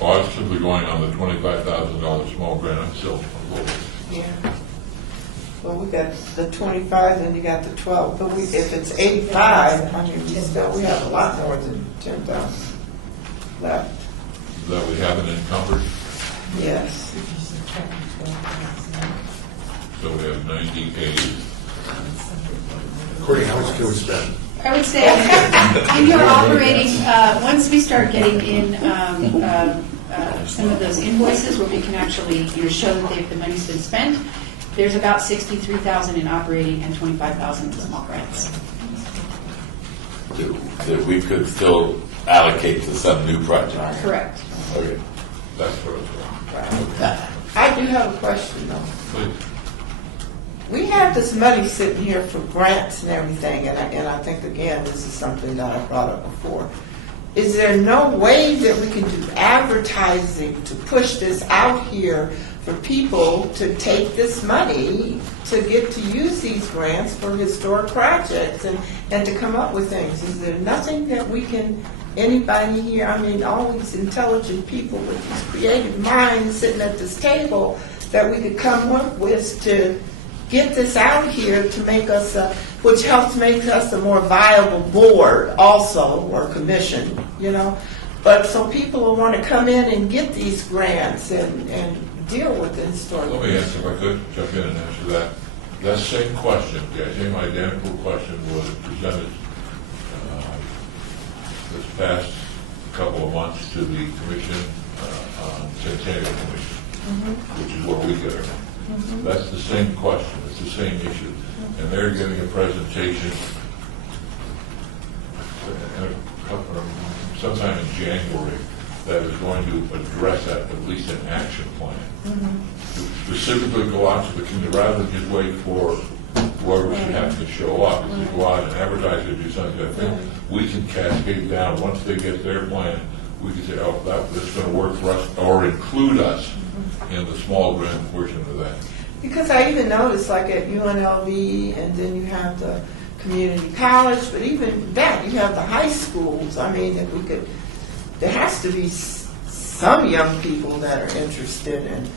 Oh, I was simply going on the $25,000 small grant. I'm still a little. Yeah. Well, we got the 25, then you got the 12. But if it's 85, I mean, we have a lot more than 10,000 left. That we haven't encumbered. Yes. So we have 98. Courtney, how much can we spend? I would say in your operating, once we start getting in some of those invoices where we can actually show that the money's been spent, there's about 63,000 in operating and 25,000 in small grants. That we could still allocate to some new project. Correct. Okay. That's what it's I do have a question, though. Please. We have this money sitting here for grants and everything, and I think, again, this is something that I brought up before. Is there no way that we can do advertising to push this out here for people to take this money to get to use these grants for historic projects and to come up with things? Is there nothing that we can, anybody here, I mean, all these intelligent people with these creative minds sitting at this table that we could come up with to get this out here to make us, which helps make us a more viable board also, or commission, But so people will want to come in and get these grants and deal with the historic. Let me answer, if I could, jump in and answer that. That same question, the same identical question was presented this past couple of months to the commission, Centennial Commission, which is where we get our That's the same question, it's the same issue. And they're giving a presentation sometime in January that is going to address that, at least an action plan. Specifically go out to the community, rather than just wait for whoever should happen to show up. If you go out and advertise or do something, I think we can cascade down. Once they get their plan, we can say, oh, that's going to work for us, or include us in the small grant portion of that. Because I even noticed, like at UNLV, and then you have the community college, but even that, you have the high schools. I mean, if we could, there has to be some young people that are interested in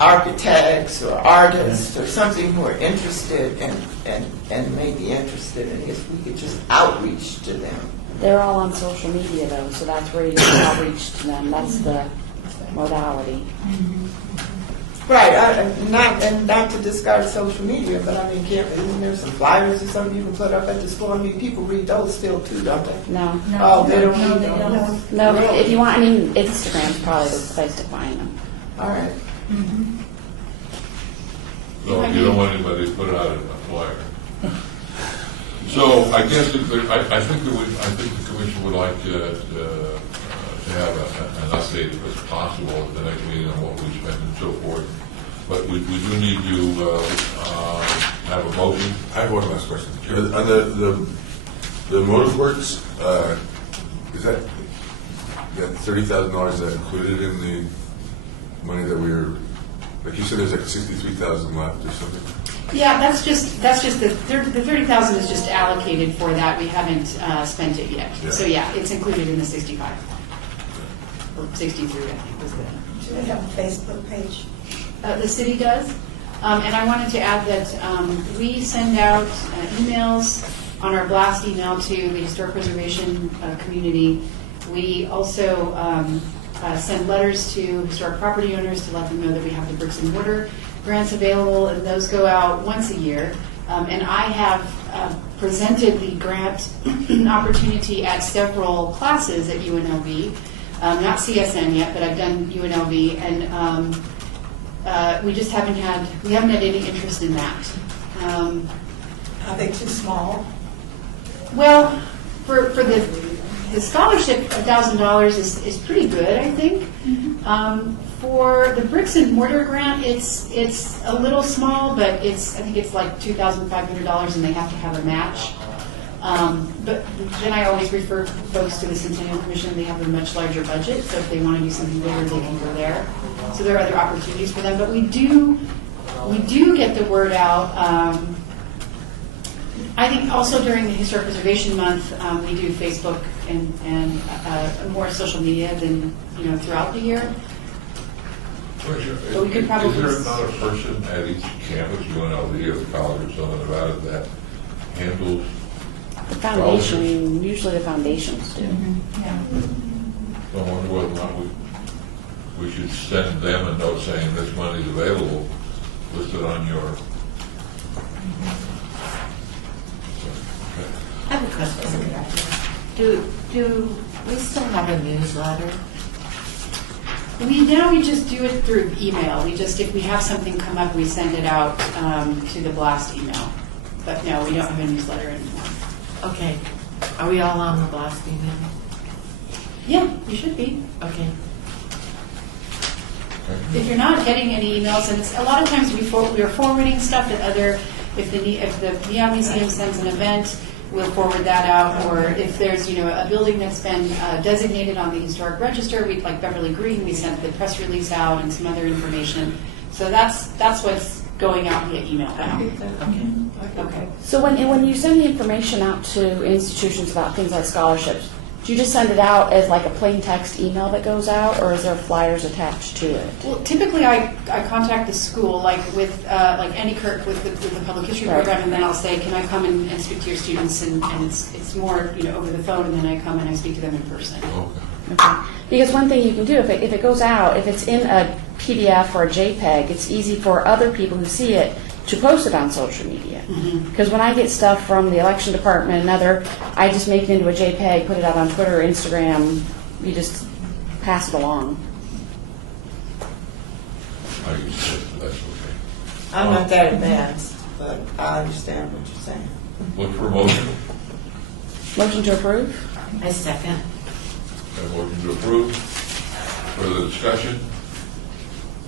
architects or artists or something who are interested and may be interested in if we could just outreach to them. They're all on social media though, so that's where you can outreach to them. That's the modality. Right, not to discard social media, but I mean, isn't there some flyers or something you can put up at the school? I mean, people read those still too, don't they? No. Oh, they don't read those? No, Really? if you want, I mean, Instagram's probably the place to find them. All right. So you don't want anybody to put it out in a flyer. So I guess I think the commission would like to have an update if it's possible at the next meeting on what we spent and so forth. But we do need to have a motion. I have one last question. On the motorsports, is that $30,000 that included in the money that we were, like you said, there's like 63,000 left or something? Yeah, that's just the 30,000 is just allocated for that. We haven't spent it yet. Yeah. So yeah, it's included in the 65 or 63, I think was the. Do they have a Facebook page? The city does. And I wanted to add that we send out emails on our blast email to the historic preservation community. We also send letters to historic property owners to let them know that we have the bricks and mortar grants available, and those go out once a year. And I have presented the grant opportunity at several classes at UNLV. Not CSN yet, but I've done UNLV, and we just haven't had any interest in that. Are they too small? Well, for the scholarship, $1,000 is pretty good, I think. For the bricks and mortar grant, it's a little small, but I think it's like $2,500, and they have to have a match. But then I always refer folks to the Centennial Commission. They have a much larger budget, so if they want to do something bigger, they can go there. So there are other opportunities for them. But we do get the word out. I think also during the Historic Preservation Month, we do Facebook and more social media than throughout the year. So we could probably. Is there not a person at each campus, UNLV or the college or something about it, that handles? The foundation, usually the foundations do. Yeah. So I wonder whether or not we should send them a note saying this money is available, listed on your. I have a question. Do we still have a newsletter? We just do it through email. If we have something come up, we send it out to the blast email. But no, we don't have a newsletter anymore. Okay. Are we all on the blast email? Yeah, you should be. Okay. If you're not getting any emails, and a lot of times we are forwarding stuff that if the Neon Museum sends an event, we'll forward that out. Or if there's a building that's been designated on the historic register, like Beverly Green, we sent the press release out and some other information. So that's what's going out via email now. Okay. So when you send the information out to institutions about things like scholarships, do you just send it out as like a plain text email that goes out, or is there flyers attached to it? Well, typically I contact the school, like with like Andy Kirk with the public history program, and then I'll say, can I come and speak to your students? And it's more over the phone, and then I come and I speak to them in person. Okay. Because one thing you can do, if it goes out, if it's in a PDF or a JPEG, it's easy for other people who see it to post it on social media. Because when I get stuff from the election department and I just make it into a JPEG, put it out on Twitter or Instagram, you just pass it along. I that's okay. I'm not that advanced, but I understand what you're saying. Look for a motion. Motion to approve? I second. A motion to approve. Further discussion?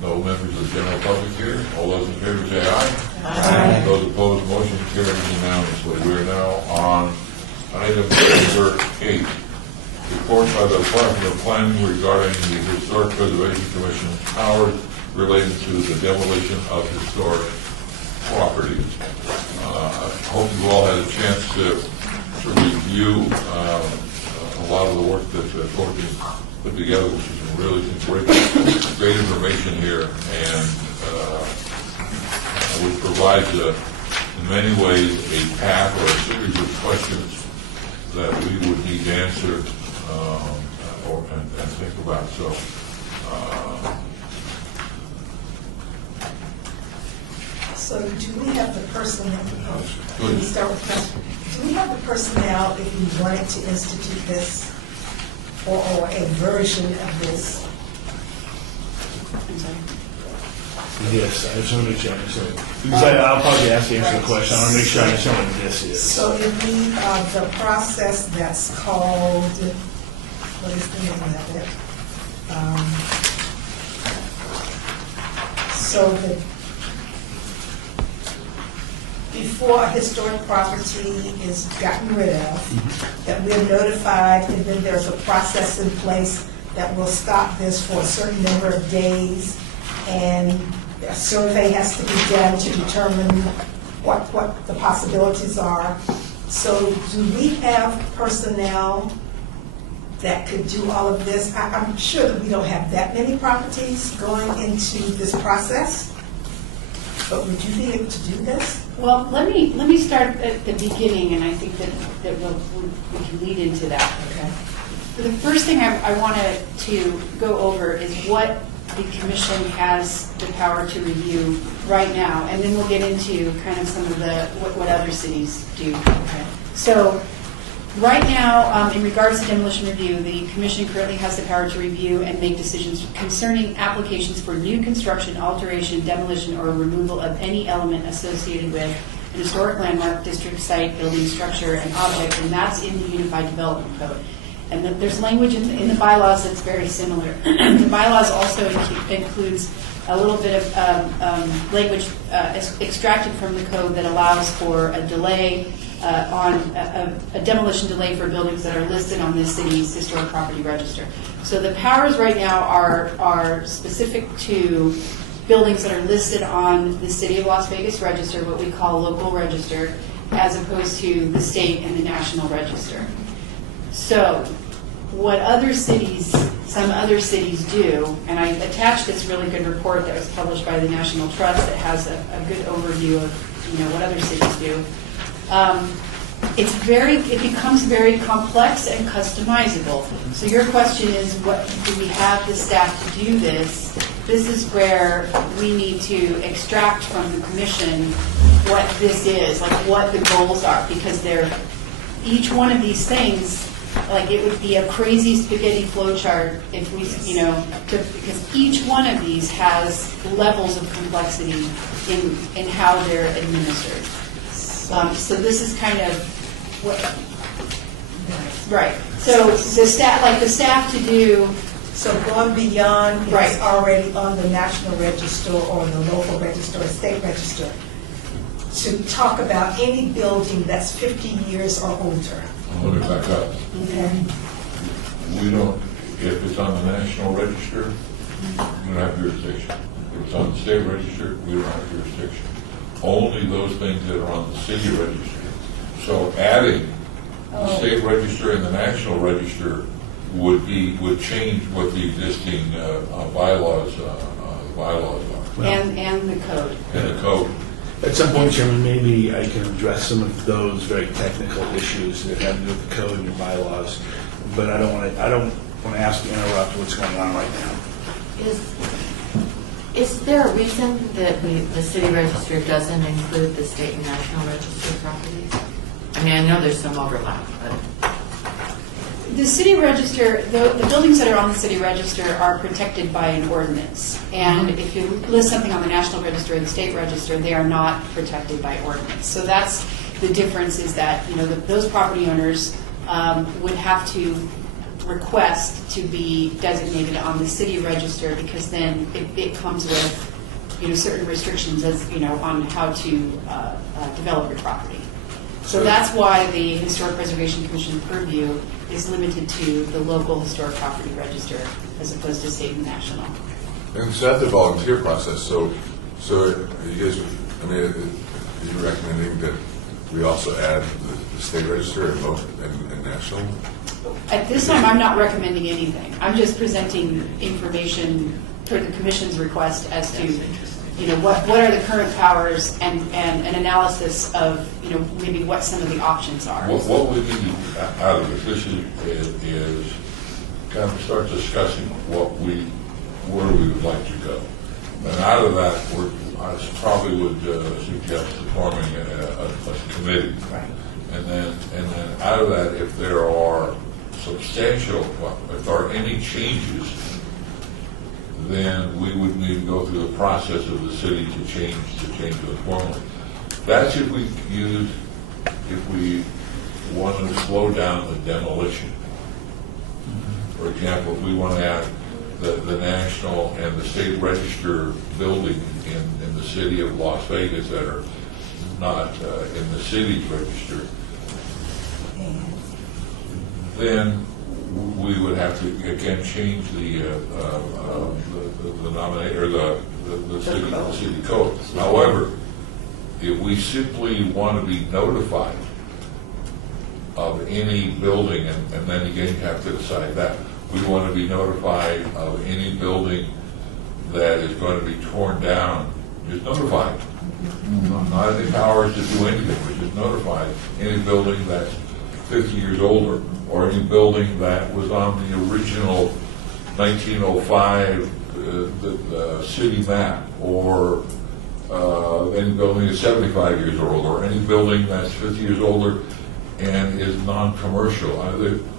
No members of the general public here. All those in favor say aye. Aye. Those opposed, motion carries unanimously. We are now on item number 8. Report by the Department of Planning regarding the Historic Preservation Commission's powers relating to the demolition of historic properties. I hope you all had a chance to review a lot of the work that Courtney put together, which is really some great information here, and which provides, in many ways, a path or a series of questions that we would need to answer and think about. So, So do we have the personnel? Good. Can we start with question? Do we have the personnel if we wanted to institute this or a version of this? Yes, I just want to make sure I understand. Because I'll probably ask you to answer the question. I want to make sure I understand what this is. So if we, the process that's called, what is the name of it? So before a historic property is gotten rid of, that we're notified, and then there's a process in place that will stop this for a certain number of days, and a survey has to be done to determine what the possibilities are. So do we have personnel that could do all of this? I'm sure that we don't have that many properties going into this process, but would you be able to do this? Well, let me start at the beginning, and I think that we can lead into that. Okay. The first thing I wanted to go over is what the commission has the power to review right now, and then we'll get into kind of some of the what other cities do. Okay. So right now, in regards to demolition review, the commission currently has the power to review and make decisions concerning applications for new construction, alteration, demolition, or removal of any element associated with an historic landmark, district, site, building, structure, and object, and that's in the Unified Development Code. And there's language in the bylaws that's very similar. The bylaws also includes a little bit of language extracted from the code that allows for a delay on a demolition delay for buildings that are listed on the city's historic property register. So the powers right now are specific to buildings that are listed on the City of Las Vegas register, what we call local register, as opposed to the state and the national register. So what some other cities do, and I attached this really good report that was published by the National Trust that has a good overview of what other cities do. It becomes very complex and customizable. So your question is, what do we have the staff to do this? This is where we need to extract from the commission what this is, like what the goals are, because each one of these things, like it would be a crazy spaghetti flowchart if we, because each one of these has levels of complexity in how they're administered. So this is kind of what, right. So the staff to do. So going beyond, it's already on the national register or the local register or state register, to talk about any building that's 50 years or older. let me back up. Okay. We don't, if it's on the national register, we don't have jurisdiction. If it's on the state register, we don't have jurisdiction. Only those things that are on the city register. So adding the state register and the national register would change what the existing bylaws are. And the code. And the code. At some point, Chairman, maybe I can address some of those very technical issues that have to do with the code and your bylaws, but I don't want to ask you to interrupt what's going on right now. Is there a reason that the city register doesn't include the state and national register properties? I mean, I know there's some overlap, but The city register, the buildings that are on the city register are protected by an ordinance. And if you list something on the national register or the state register, they are not protected by ordinance. So that's the difference, is that, those property owners would have to request to be designated on the city register, because then it comes with, certain restrictions as, on how to develop your property. So that's why the Historic Preservation Commission purview is limited to the local historic property register as opposed to state and national. And so that's a volunteer process, so you guys, are you recommending that we also add the state register and local and national? At this time, I'm not recommending anything. I'm just presenting information for the commission's request as to, what are the current powers, and an analysis of, maybe what some of the options are. What we need out of this is kind of start discussing where we would like to go. And out of that, I probably would suggest forming a committee. Right. And then out of that, if there are if there are any changes, then we would need to go through the process of the city to change it formally. That's if we want to slow down the demolition. For example, if we want to add the national and the state register building in the city of Las Vegas that are not in the city's register, then we would have to again change the nominate or the city code. However, if we simply want to be notified of any building, and then again you have to decide that we want to be notified of any building that is going to be torn down, just notified. Not any powers to do anything, but just notified any building that's 50 years older, or any building that was on the original 1905 city map, or any building that's 75 years old, or any building that's 50 years older and is non-commercial.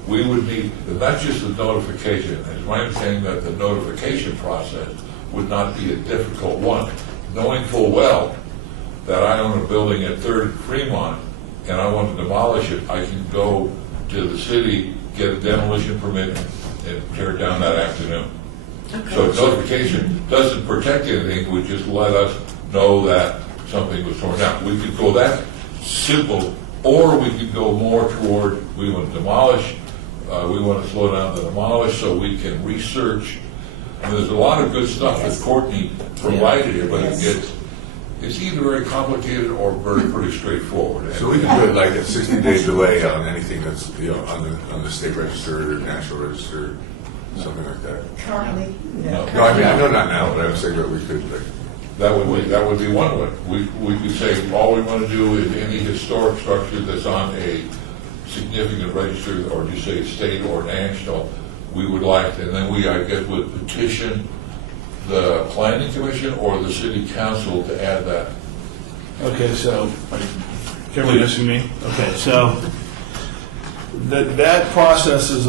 We would need, not just the notification. It's my understanding that the notification process would not be a difficult one. Knowing full well that I own a building at 3rd Fremont and I want to demolish it, I can go to the city, get a demolition permit, and tear it down that afternoon. Okay. So notification doesn't protect anything, it would just let us know that something was torn down. We could go that simple, or we could go more toward, we want to demolish, we want to slow down the demolish so we can research. And there's a lot of good stuff that Courtney provided here, but it's either very complicated or pretty straightforward. So we can put like a 60-day delay on anything that's on the state register or national register, something like that. Currently, no. No, I know not now, but I was saying that we could like. That would be one way. We could say all we want to do is any historic structure that's on a significant register, or just say state or national, we would like, and then we, I guess, would petition the planning commission or the city council to add that. Okay, so, can we listen to me? Okay, so, that process is,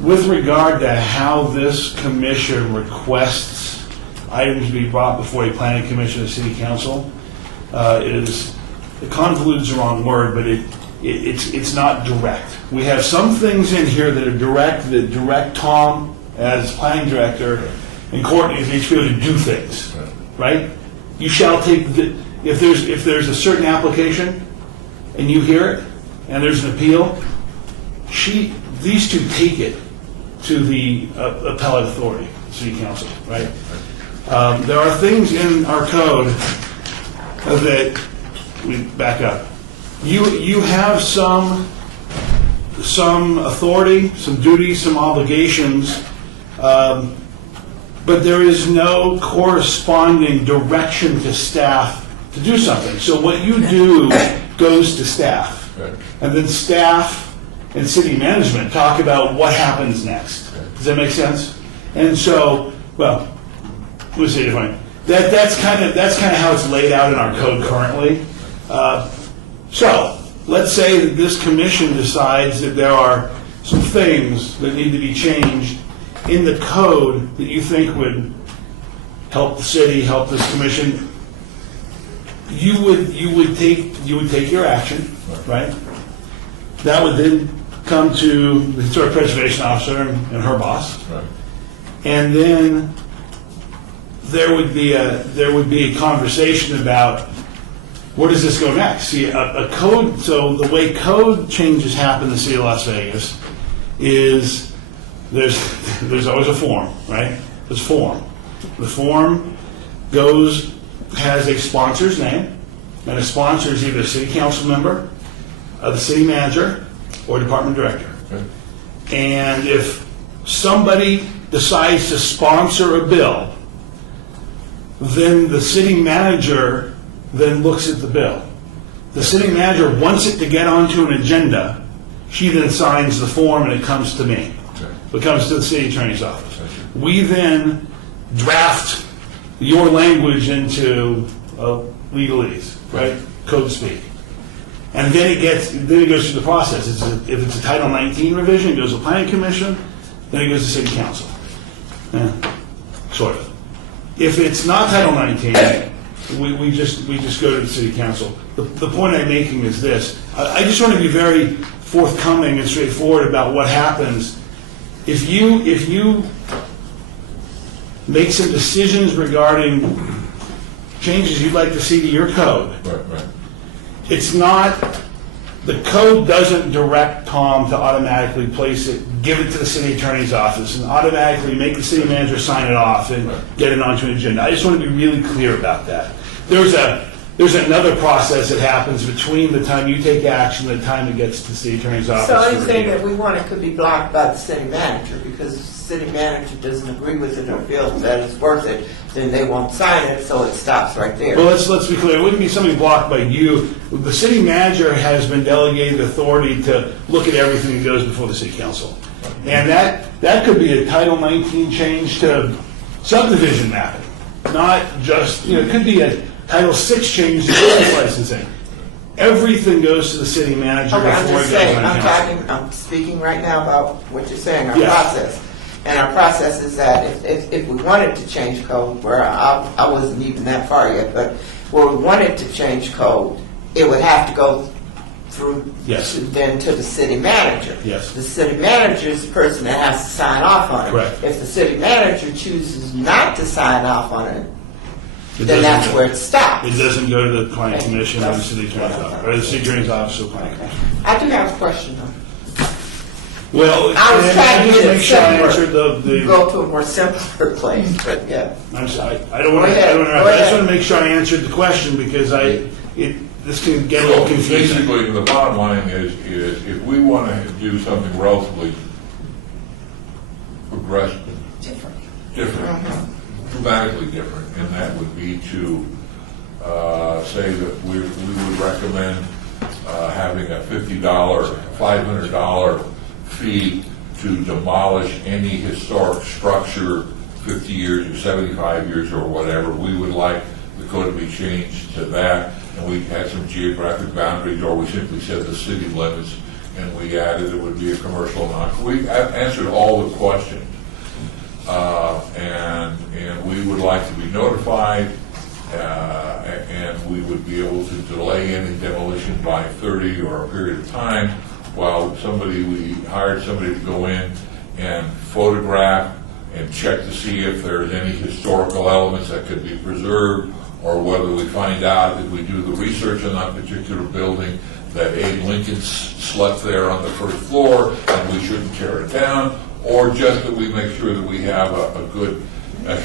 with regard to how this commission requests items to be brought before a planning commission or city council, convoluted is the wrong word, but it's not direct. We have some things in here that are direct, that direct Tom as planning director and Courtney as HPO to do things, right? You shall take, if there's a certain application and you hear it and there's an appeal, these two take it to the appellate authority, city council, right? There are things in our code that, we back up. You have some authority, some duties, some obligations, but there is no corresponding direction to staff to do something. So what you do goes to staff, and then staff and city management talk about what happens next. Does that make sense? And so, well, let me say it differently. That's kind of how it's laid out in our code currently. So let's say that this commission decides that there are some things that need to be changed in the code that you think would help the city, help this commission. You would take your action, right? That would then come to the historic preservation officer and her boss, Right. and then there would be a conversation about where does this go next. See, a code. So the way code changes happen in the city of Las Vegas is there's always a form, right? There's form. The form has a sponsor's name, and a sponsor is either a city council member, the city manager, or department director. Okay. And if somebody decides to sponsor a bill, then the city manager then looks at the bill. The city manager wants it to get onto an agenda. She then signs the form and it comes to me. Okay. It comes to the city attorney's office. We then draft your language into legalese, right? Code speak. And then it goes through the process. If it's a Title 19 revision, it goes to Planning Commission, then it goes to City Council. Yeah, sort of. If it's not Title 19, we just go to the City Council. The point I'm making is this. I just want to be very forthcoming and straightforward about what happens if you make some decisions regarding changes you'd like to see to your code. Right. It's not, the code doesn't direct Tom to automatically place it, give it to the city attorney's office, and automatically make the city manager sign it off and get it onto an agenda. I just want to be really clear about that. There's another process that happens between the time you take action and the time it gets to the city attorney's office. So for anything review. that we want, it could be blocked by the city manager, because if the city manager doesn't agree with it or feels that it's worth it, then they won't sign it, so it stops right there. Well, let's be clear. It wouldn't be something blocked by you. The city manager has been delegated authority to look at everything that goes before the city council. And that could be a Title 19 change to subdivision mapping, not just, it could be a Title 6 change to business licensing. Everything goes to the city manager Okay, I'm before just it goes saying, on council. I'm speaking right now about what you're saying, our Yes. process. And our process is that if we wanted to change code, where I wasn't even that far yet, but where we wanted to change code, it would have to go through Yes. then to the city manager. Yes. The city manager is the person that has to sign off on it. Correct. If the city manager chooses not to sign off on it, It then doesn't that's go- where it stops. It doesn't go to the planning commission or the city attorney's office, or the city attorney's office or planning commission. I do have a question though. Well, I was trying to just get make it sure I simpler. answered the. Go to a more simpler place, but yeah. I'm sorry. I don't want Go to. ahead. I Go just ahead. want to make sure I answered the question because this can get a little So confusing. basically, the bottom line is if we want to do something relatively progressive, different, dramatically different, and that would be to say that we would recommend having a $50, $500 fee to demolish any historic structure 50 years or 75 years or whatever. We would like the code to be changed to that, and we had some geographic boundaries, or we simply said the city limits, and we added it would be a commercial non. We answered all the questions, and we would like to be notified, and we would be able to delay any demolition by 30 or a period of time while we hired somebody to go in and photograph and check to see if there's any historical elements that could be preserved, or whether we find out that we do the research on that particular building that Abe Lincoln slept there on the first floor and we shouldn't tear it down, or just that we make sure that we have a good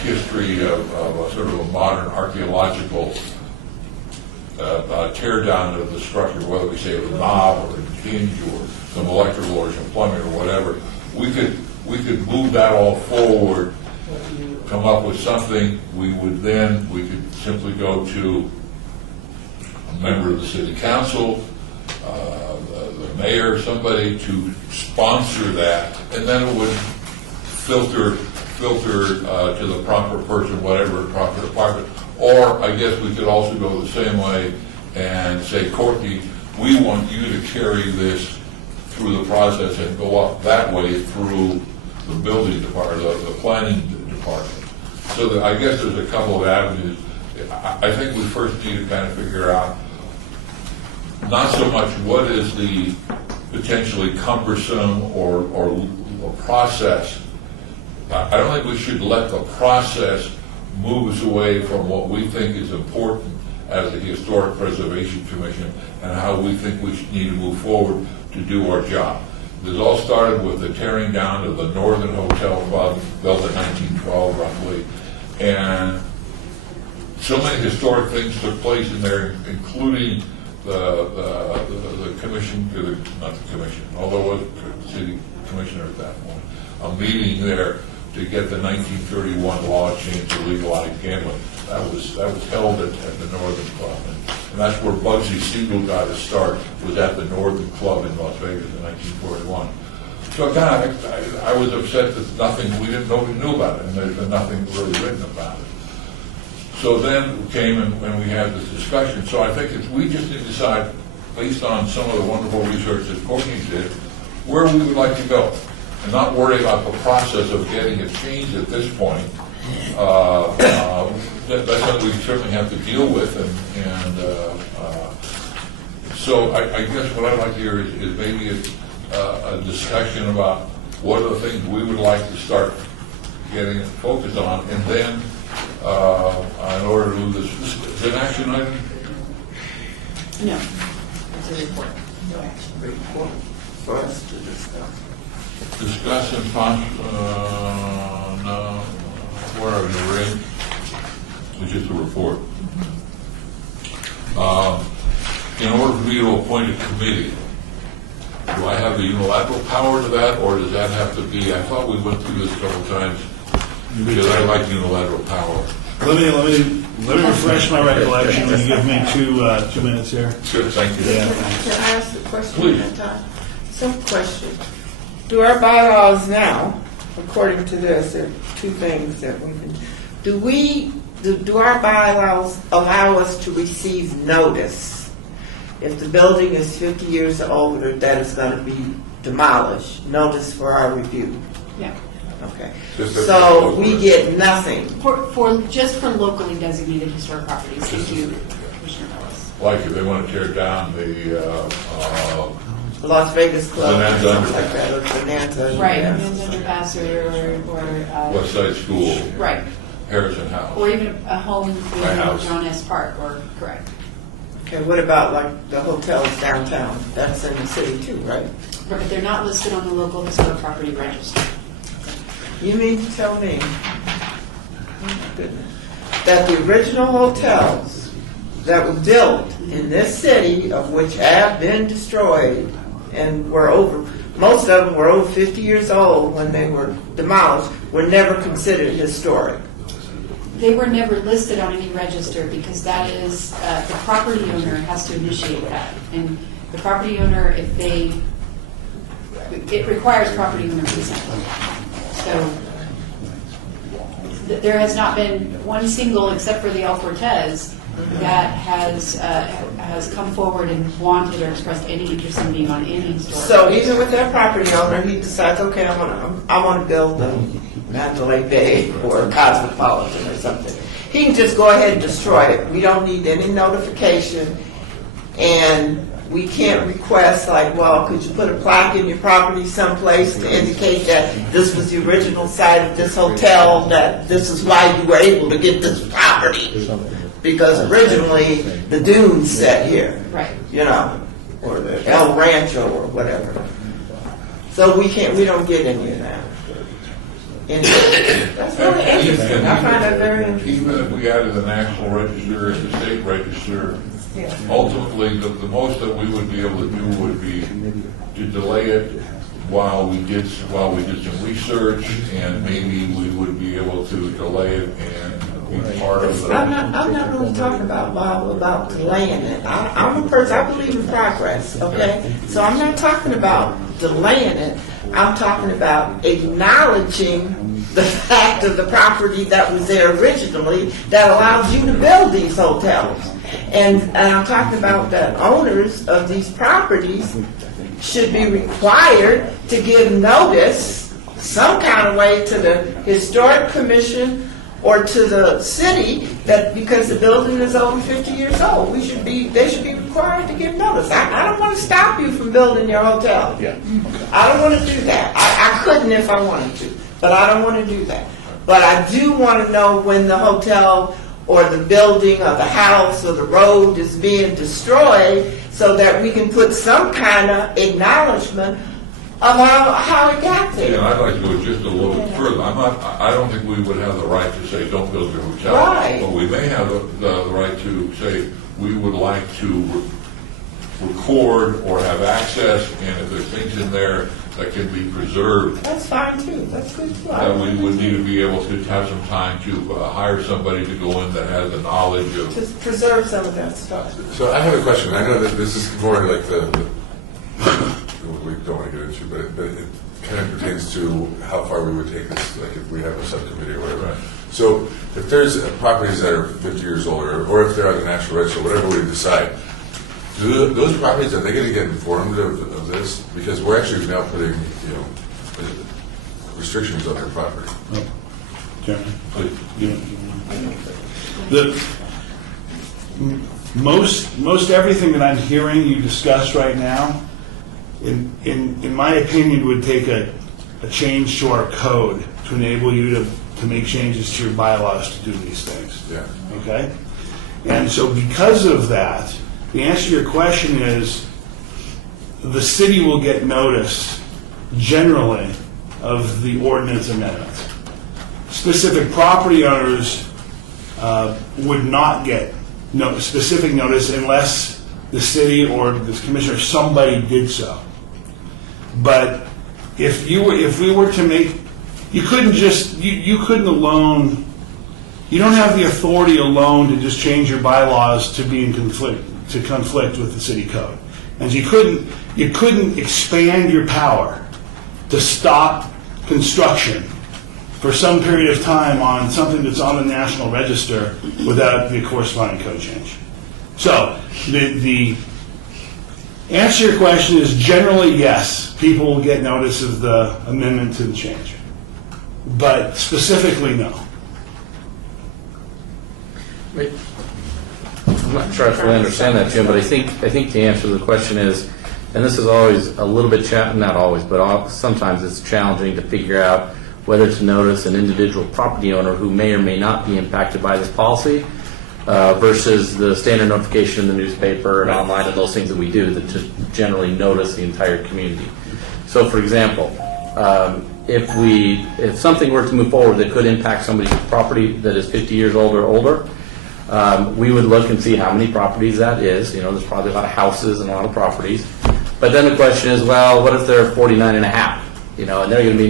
history of a sort of a modern archaeological tear down of the structure, whether we say it was a knob or a hinge or some electrical or some plumbing or whatever. We could move that all forward, come up with something. We could simply go to a member of the city council, the mayor, somebody to sponsor that, and then it would filter to the proper person, whatever proper department. Or I guess we could also go the same way and say, Courtney, we want you to carry this through the process and go up that way through the building department, the planning department. So that, I guess there's a couple of avenues. I think we first need to kind of figure out not so much what is the potentially cumbersome or process. I don't think we should let the process move us away from what we think is important as the Historic Preservation Commission and how we think we should need to move forward to do our job. This all started with the tearing down of the Northern Hotel Club, built in 1912 roughly, and so many historic things took place in there, including the commission, not the commission, although it was city commissioner at that point, a meeting there to get the 1931 law changed to legalize gambling. That was held at the Northern Club, and that's where Bugsy Siegel got his start, was at the Northern Club in Las Vegas in 1941. So kind of, I was upset that nobody knew about it, and there's been nothing really written about it. So then we came and we had this discussion. So I think we just need to decide, based on some of the wonderful research that Courtney did, where we would like to go, and not worry about the process of getting it changed at this point. That's something we certainly have to deal with, so I guess what I'd like to hear is maybe a discussion about what are the things we would like to start getting focused on, and then in order to do this, is it an action item? No, it's a report. No action report for us to discuss. Discuss and no, where are you, Ray? It's just a report. In order for me to appoint a committee, do I have the unilateral power to that, or does that have to be, I thought we went through this a couple times, because I like unilateral power. Let me refresh my recollection and give me 2 minutes here. Good, thank you. Yeah. Can I ask a question Please. at a time? Some question. Do our bylaws now, according to this, there are two things that we can, do our bylaws allow us to receive notice if the building is 50 years old or that it's going to be demolished, notice for our review? Yeah. Okay. Just So we get nothing. Just for locally designated historic properties, thank you, Commissioner Ellis. Like if they want to tear down the Las Vegas Club or Bonanza something like that, or Bonanza. Right, yeah. Bonanza Underpass or West Side School, right, Harrison House. or even a home in My house. John S. Park, or correct. Okay, what about like the hotels downtown? That's in the city too, right? But they're not listed on the local historic property register. You mean to tell me, oh my goodness, that the original hotels that were built in this city, of which have been destroyed and were over, most of them were over 50 years old when they were demolished, were never considered historic? They were never listed on any register because that is, the property owner has to initiate that. And the property owner, it requires property owner consent. So there has not been one single, except for the El Cortez, that has come forward and wanted or expressed any interest in being on any historic. So even with that property owner, he decides, okay, I want to build a Mandalay Bay or Cosmopolitan or something. He can just go ahead and destroy it. We don't need any notification, and we can't request like, well, could you put a plaque in your property someplace to indicate that this was the original site of this hotel, that this is why you were able to get this property, because originally the dunes sat here, right? You know, or the El Rancho or whatever. So we don't get any of that. That's really interesting. I find that very interesting. Even if we added the National Register and the State Register, ultimately the most that we would be able to do would be to delay it while we did some research, and maybe we would be able to delay it and be part of the. I'm not really talking about delaying it. I'm a person, I believe in progress, okay? So I'm not talking about delaying it. I'm talking about acknowledging the fact of the property that was there originally that allowed you to build these hotels. And I'm talking about the owners of these properties should be required to give notice some kind of way to the Historic Commission or to the city that because the building is over 50 years old, they should be required to give notice. I don't want to stop you from building your hotel. Yeah. I don't want to do that. I couldn't if I wanted to, but I don't want to do that. But I do want to know when the hotel or the building or the house or the road is being destroyed so that we can put some kind of acknowledgement of how it got there. Yeah, I'd like to go just a little bit further. I don't think we would have the right to say, don't build your hotel. Right. But we may have the right to say, we would like to record or have access, and if there's things in there that can be preserved, That's fine too. That's good too. that we would need to be able to have some time to hire somebody to go in that has the knowledge of. Just preserve some of that stuff. So I have a question. I know that this is more like we don't want to get into, but it kind of pertains to how far we would take this, like if we have a subcommittee or whatever. Right. So if there's properties that are 50 years old, or if they're on the National Register, whatever we decide, do those properties, are they going to get informed of this? Because we're actually now putting, restrictions on their property. Chairman, most everything that I'm hearing you discuss right now, in my opinion, would take a change to our code to enable you to make changes to your bylaws to do these things. Yeah. Okay? And so because of that, the answer to your question is the city will get notice generally of the ordinance amendments. Specific property owners would not get specific notice unless the city or the commissioner, somebody did so. But if we were to make, you couldn't alone, you don't have the authority alone to just change your bylaws to be in conflict with the city code. And you couldn't expand your power to stop construction for some period of time on something that's on the National Register without the corresponding code change. So the answer to your question is generally yes, people will get notice of the amendment to the change. But specifically, no. I'm not sure I fully understand that, Jim, but I think the answer to the question is, and this is always a little bit, not always, but sometimes it's challenging to figure out whether to notice an individual property owner who may or may not be impacted by this policy versus the standard notification in the newspaper and online and those things that we do to generally notice the entire community. So, for example, if something were to move forward that could impact somebody's property that is 50 years old or older, we would look and see how many properties that is. There's probably a lot of houses and a lot of properties. But then the question is, well, what if they're 49 and a half? And they're going to be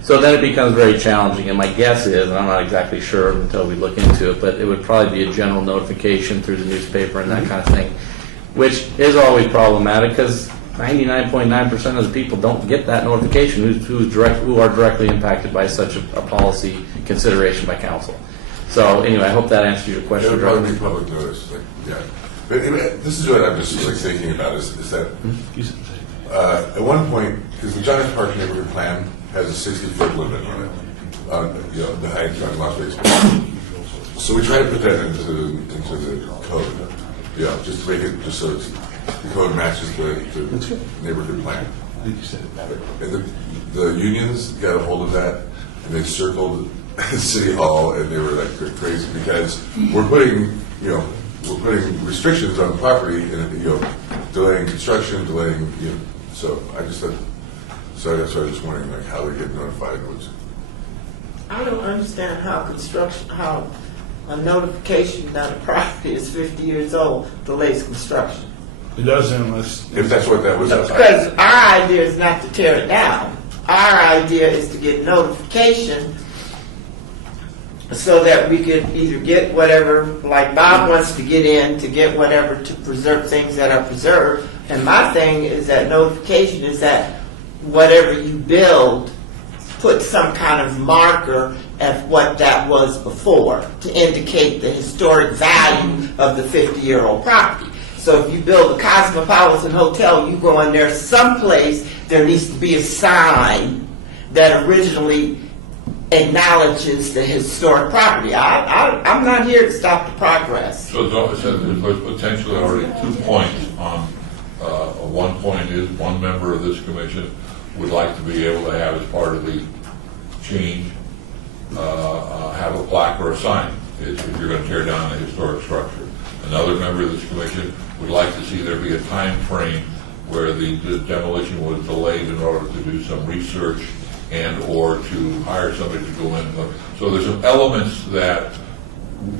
so then it becomes very challenging. And my guess is, and I'm not exactly sure until we look into it, but it would probably be a general notification through the newspaper and that kind of thing, which is always problematic because 99.9% of the people don't get that notification who are directly impacted by such a policy consideration by council. So anyway, I hope that answers your question. It would probably be public notice, yeah. But this is what I'm just thinking about is that at one point, because the John F. Park neighborhood plan has a 60-foot limit on it, the height on Las Vegas. So we try to put that into the code, just to make it so the code matches the neighborhood plan. And the unions got a hold of that, and they circled City Hall, and they were like crazy because we're putting restrictions on property and delaying construction, So I just thought, that's why I was just wondering like how they get notified. I don't understand how a notification that a property is 50 years old delays construction. It doesn't unless... If that's what that was. Because our idea is not to tear it down. Our idea is to get notification so that we could either get whatever, like Bob wants to get in, to get whatever to preserve things that are preserved. And my thing is that notification is that whatever you build put some kind of marker at what that was before to indicate the historic value of the 50-year-old property. So if you build a Cosmopolitan Hotel, you go in there someplace, there needs to be a sign that originally acknowledges the historic property. I'm not here to stop the progress. So it says there's potentially already 2 points on, one point is one member of this commission would like to be able to have as part of the change, have a plaque or a sign if you're going to tear down a historic structure. Another member of this commission would like to see there be a time frame where the demolition was delayed in order to do some research and or to hire somebody to go in. So there's some elements that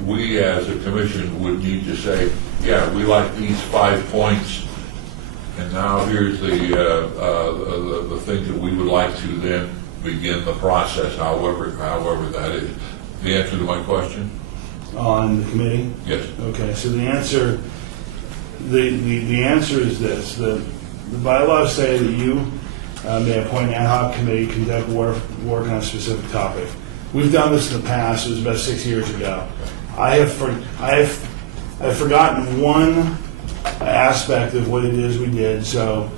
we as a commission would need to say, yeah, we like these 5 points, and now here's the things that we would like to then begin the process, however that is. The answer to my question? On the committee? Yes. Okay, so the answer, the answer is this. The bylaws say that you may appoint an ad hoc committee, conduct work on a specific topic. We've done this in the past. It was about 6 years ago. I have forgotten one aspect of what it is we did. So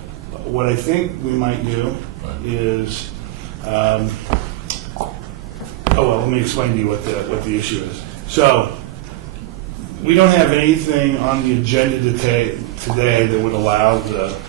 what I think we might do is, let me explain to you what the issue is. So we don't have anything on the agenda today that would allow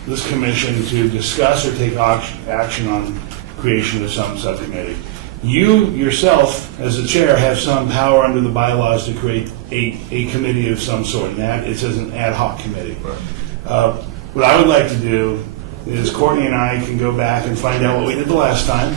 this commission to discuss or take action on creation of some subcommittee. You yourself, as the chair, have some power under the bylaws to create a committee of some sort, and that it says an ad hoc committee. What I would like to do is Courtney and I can go back and find out what we did the last time,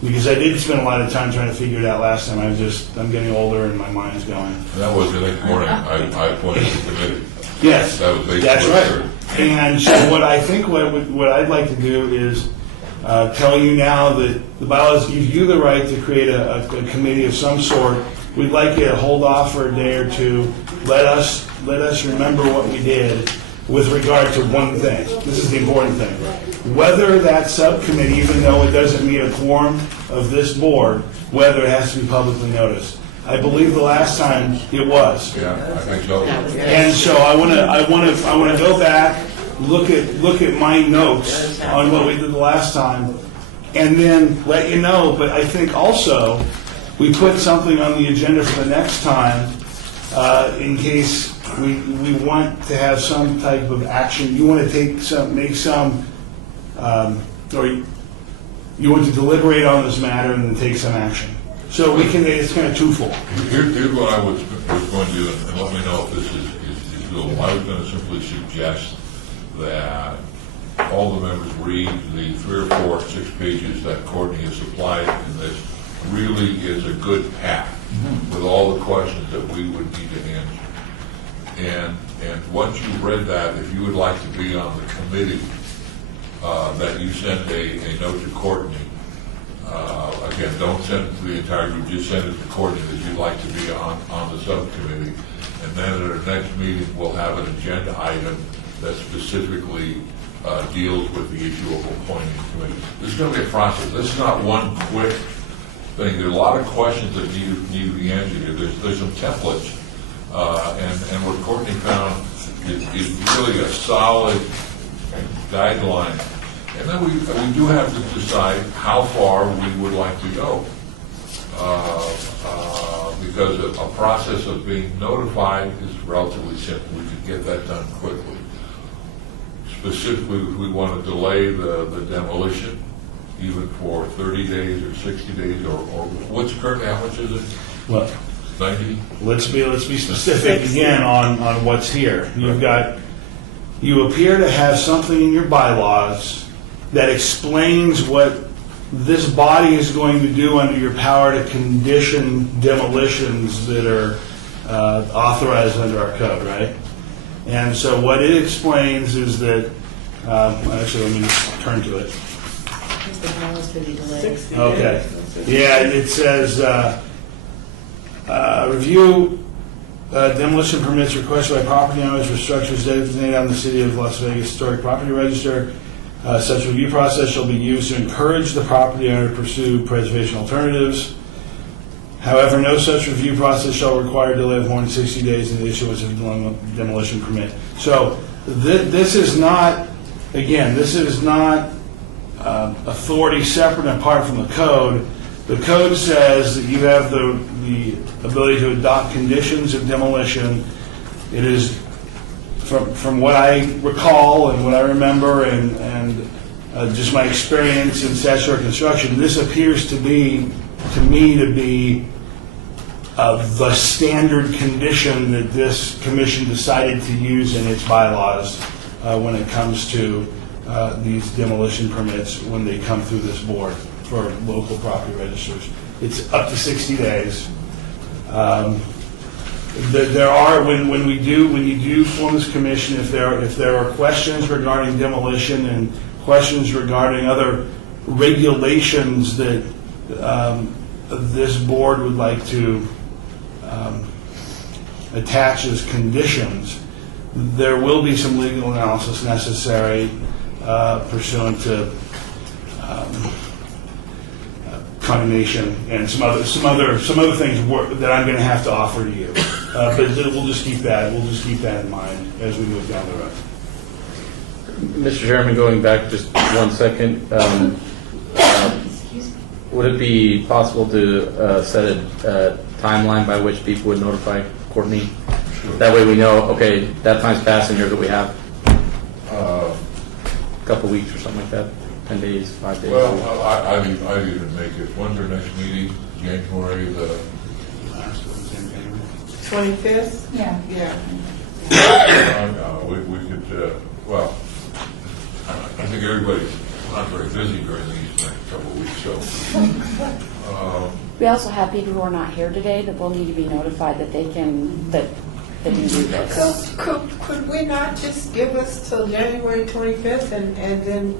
because I did spend a lot of time trying to figure it out last time. I'm getting older and my mind's going. And that was the next morning. I appointed the committee. Yes, that was that's right. And so what I think what I'd like to do is tell you now that the bylaws give you the right to create a committee of some sort. We'd like you to hold off for a day or two. Let us remember what we did with regard to one thing. This is the important thing. Whether that subcommittee, even though it doesn't meet a quorum of this board, whether it has to be publicly noticed. I believe the last time it was. Yeah, I think so. And so I want to go back, look at my notes on what we did the last time, and then let you know. But I think also we put something on the agenda for the next time in case we want to have some type of action. You want to make some, or you want to deliberate on this matter and then take some action. So we can. It's kind of twofold. Here's what I was going to do, and let me know if this is doable. I was going to simply suggest that all the members read the 3 or 4 or 6 pages that Courtney has supplied in this. Really is a good pack with all the questions that we would need to answer. And once you've read that, if you would like to be on the committee, that you send a note to Courtney. Again, don't send it to the entire group, just send it to Courtney that you'd like to be on the subcommittee. And then at our next meeting, we'll have an agenda item that specifically deals with the issue of appointing committee. This is going to be a process. This is not one quick thing. There are a lot of questions that need to be answered here. There's some templates, and what Courtney found is really a solid guideline. And then we do have to decide how far we would like to go, because a process of being notified is relatively simple. We could get that done quickly. Specifically, if we want to delay the demolition, even for 30 days or 60 days, or what's currently, how much is it? What? 90? Let's be specific again on what's here. You appear to have something in your bylaws that explains what this body is going to do under your power to condition demolitions that are authorized under our code, right? And so what it explains is that, actually let me turn to it. Okay. Yeah, it says, review demolition permits requested by property owners for structures designated on the City of Las Vegas Historic Property Register. Such review process shall be used to encourage the property owner to pursue preservation alternatives. However, no such review process shall require delay of more than 60 days in the issuance of demolition permit. So this is not, again, this is not authority separate and apart from the code. The code says that you have the ability to adopt conditions of demolition. It is, from what I recall and what I remember and just my experience in statutory construction, this appears to me to be the standard condition that this commission decided to use in its bylaws when it comes to these demolition permits when they come through this board for local property registers. It's up to 60 days. There are, when you do form this commission, if there are questions regarding demolition and questions regarding other regulations that this board would like to attach as conditions, there will be some legal analysis necessary pursuant to condemnation and some other things that I'm going to have to offer to you. But we'll just keep that in mind as we move down the road. Mr. Chairman, going back just 1 second, would it be possible to set a timeline by which people would notify Courtney? Sure. That way we know, okay, that time's passed and here's what we have. A couple weeks or something like that. 10 days, 5 days. Well, I'd even make it. When's our next meeting? January the 25th? Yeah. We could, well, I think everybody's not very busy during these next couple of weeks, so. We also have people who are not here today that will need to be notified that they can do this. Could we not just give us till January 25th and then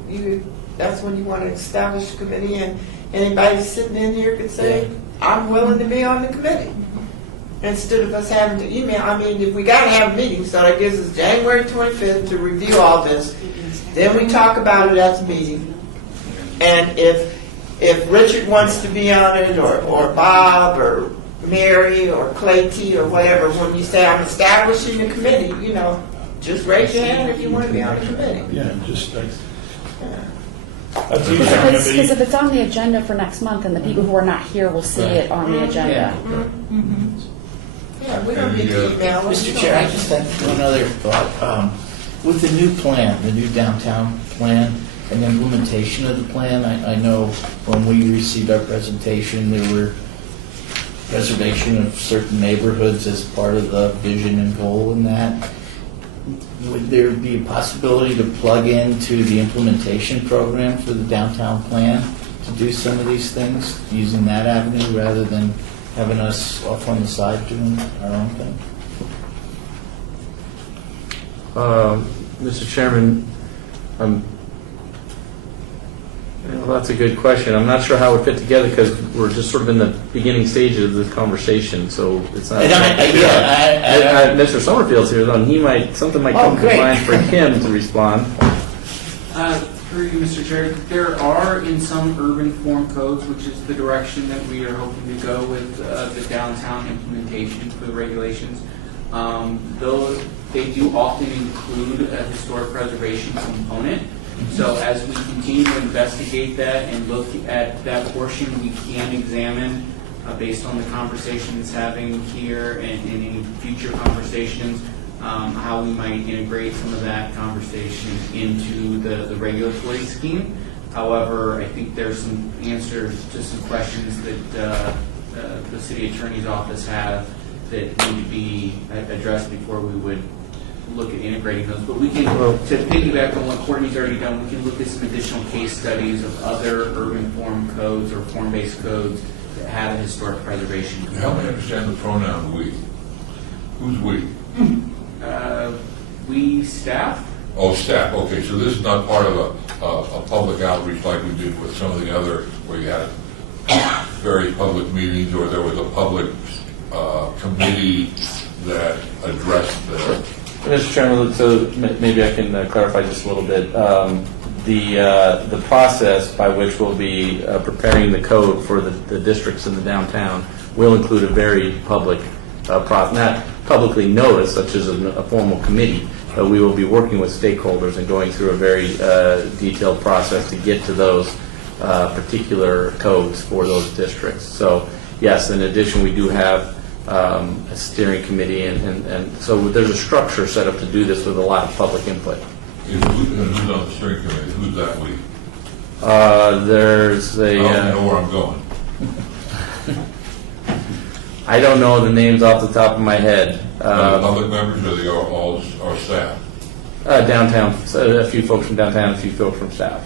that's when you want to establish a committee and anybody sitting in here could say, I'm willing to be on the committee. Instead of us having to email, I mean, if we got to have a meeting, so that gives us January 25th to review all this. Then we talk about it at the meeting. And if Richard wants to be on it, or Bob, or Mary, or Clay T, or whatever, when you say I'm establishing a committee, just raise your hand if you want to be on the committee. Yeah, just Because if it's on the agenda for next month, and the people who are not here will see it on the agenda. Yeah, we don't need to email them. Mr. Chair, I just had one other thought. With the new plan, the new downtown plan, and the implementation of the plan, I know when we received our presentation, there were preservation of certain neighborhoods as part of the vision and goal in that. Would there be a possibility to plug into the implementation program for the downtown plan to do some of these things using that avenue rather than having us off on the side doing our own thing? Mr. Chairman, well, that's a good question. I'm not sure how it would fit together because we're just sort of in the beginning stages of this conversation, so it's not. Mr. Summerfield's here, though, and something might come to mind for him to respond. Through you, Mr. Chair, there are in some urban form codes, which is the direction that we are hoping to go with the downtown implementation for the regulations. Those, they do often include a historic preservation component. So as we continue to investigate that and look at that portion, we can examine, based on the conversation it's having here and any future conversations, how we might integrate some of that conversation into the regulatory scheme. However, I think there's some answers to some questions that the city attorney's office have that need to be addressed before we would look at integrating those. But we can, to piggyback on what Courtney's already done, we can look at some additional case studies of other urban form codes or form-based codes that have a historic preservation component. Help me understand the pronoun we. Who's we? We, staff. Oh, staff. Okay, so this is not part of a public outreach like we did with some of the other, where you had very public meetings, or there was a public committee that addressed the. Mr. Chairman, so maybe I can clarify just a little bit. the process by which we'll be preparing the code for the districts in the downtown will include a very public process, not publicly noticed, such as a formal committee, but we will be working with stakeholders and going through a very detailed process to get to those particular codes for those districts. So yes, in addition, we do have a steering committee, and so there's a structure set up to do this with a lot of public input. Who's on the steering committee? Who's that we? There's a. I don't know where I'm going. I don't know the names off the top of my head. Are they public members, or they are all our staff? Downtown, so a few folks from downtown, a few folks from staff.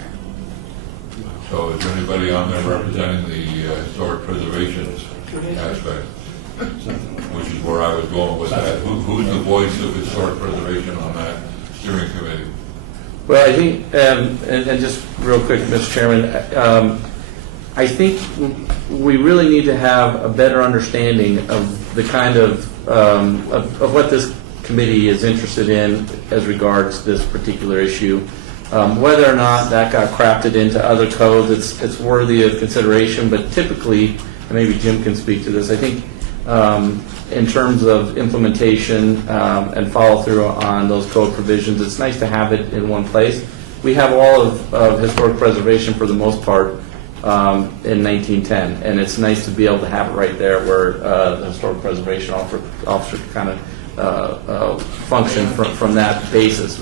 So is there anybody on there representing the historic preservation aspect? Which is where I was going with that. Who's the voice of historic preservation on that steering committee? Well, I think, and just real quick, Mr. Chairman, I think we really need to have a better understanding of the kind of what this committee is interested in as regards this particular issue. Whether or not that got crafted into other codes, it's worthy of consideration, but typically, and maybe Jim can speak to this, I think in terms of implementation and follow through on those code provisions, it's nice to have it in one place. We have all of historic preservation for the most part in 1910, and it's nice to be able to have it right there where the historic preservation officer kind of function from that basis.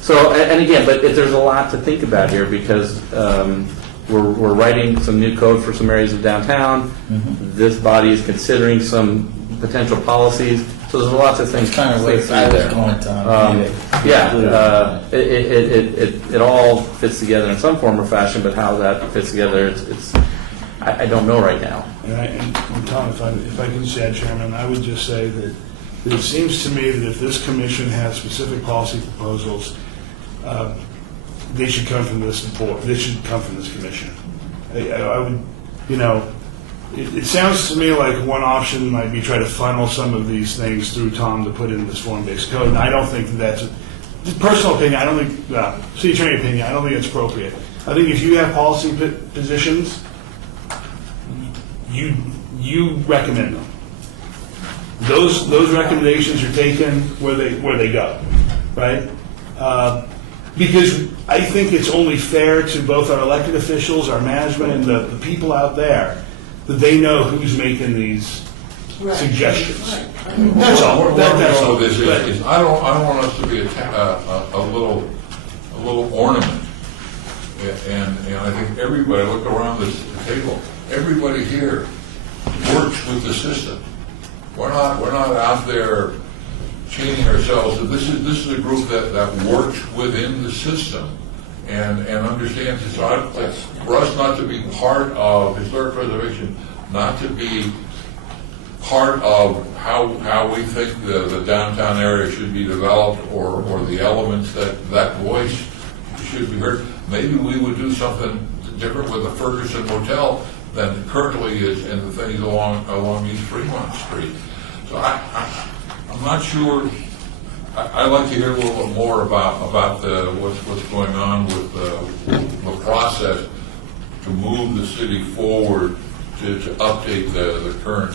So, and again, but there's a lot to think about here because we're writing some new code for some areas of downtown. Mm-hmm. This body is considering some potential policies. So there's lots of things kind of ways I was going to. It all fits together in some form or fashion, but how that fits together, I don't know right now. And Tom, if I can say, Chairman, I would just say that it seems to me that if this commission has specific policy proposals, they should come from this board. They should come from this commission. I would, it sounds to me like one option might be try to funnel some of these things through Tom to put in this form-based code. And I don't think that's personal opinion. I don't think city attorney opinion. I don't think it's appropriate. I think if you have policy positions, you recommend them. Those recommendations are taken where they go, right? Because I think it's only fair to both our elected officials, our management, and the people out there that they know who's making these suggestions. Right. That's all. That's all. This is I don't want us to be a little ornament. And I think everybody, look around this table, everybody here works with the system. We're not out there chaining ourselves. This is a group that works within the system and understands it. So for us not to be part of historic preservation, not to be part of how we think the downtown area should be developed or the elements that voice should be heard, maybe we would do something different with the Ferguson Motel than currently is in the things along East Fremont Street. So I'm not sure. I'd like to hear a little bit more about what's going on with the process to move the city forward to update the current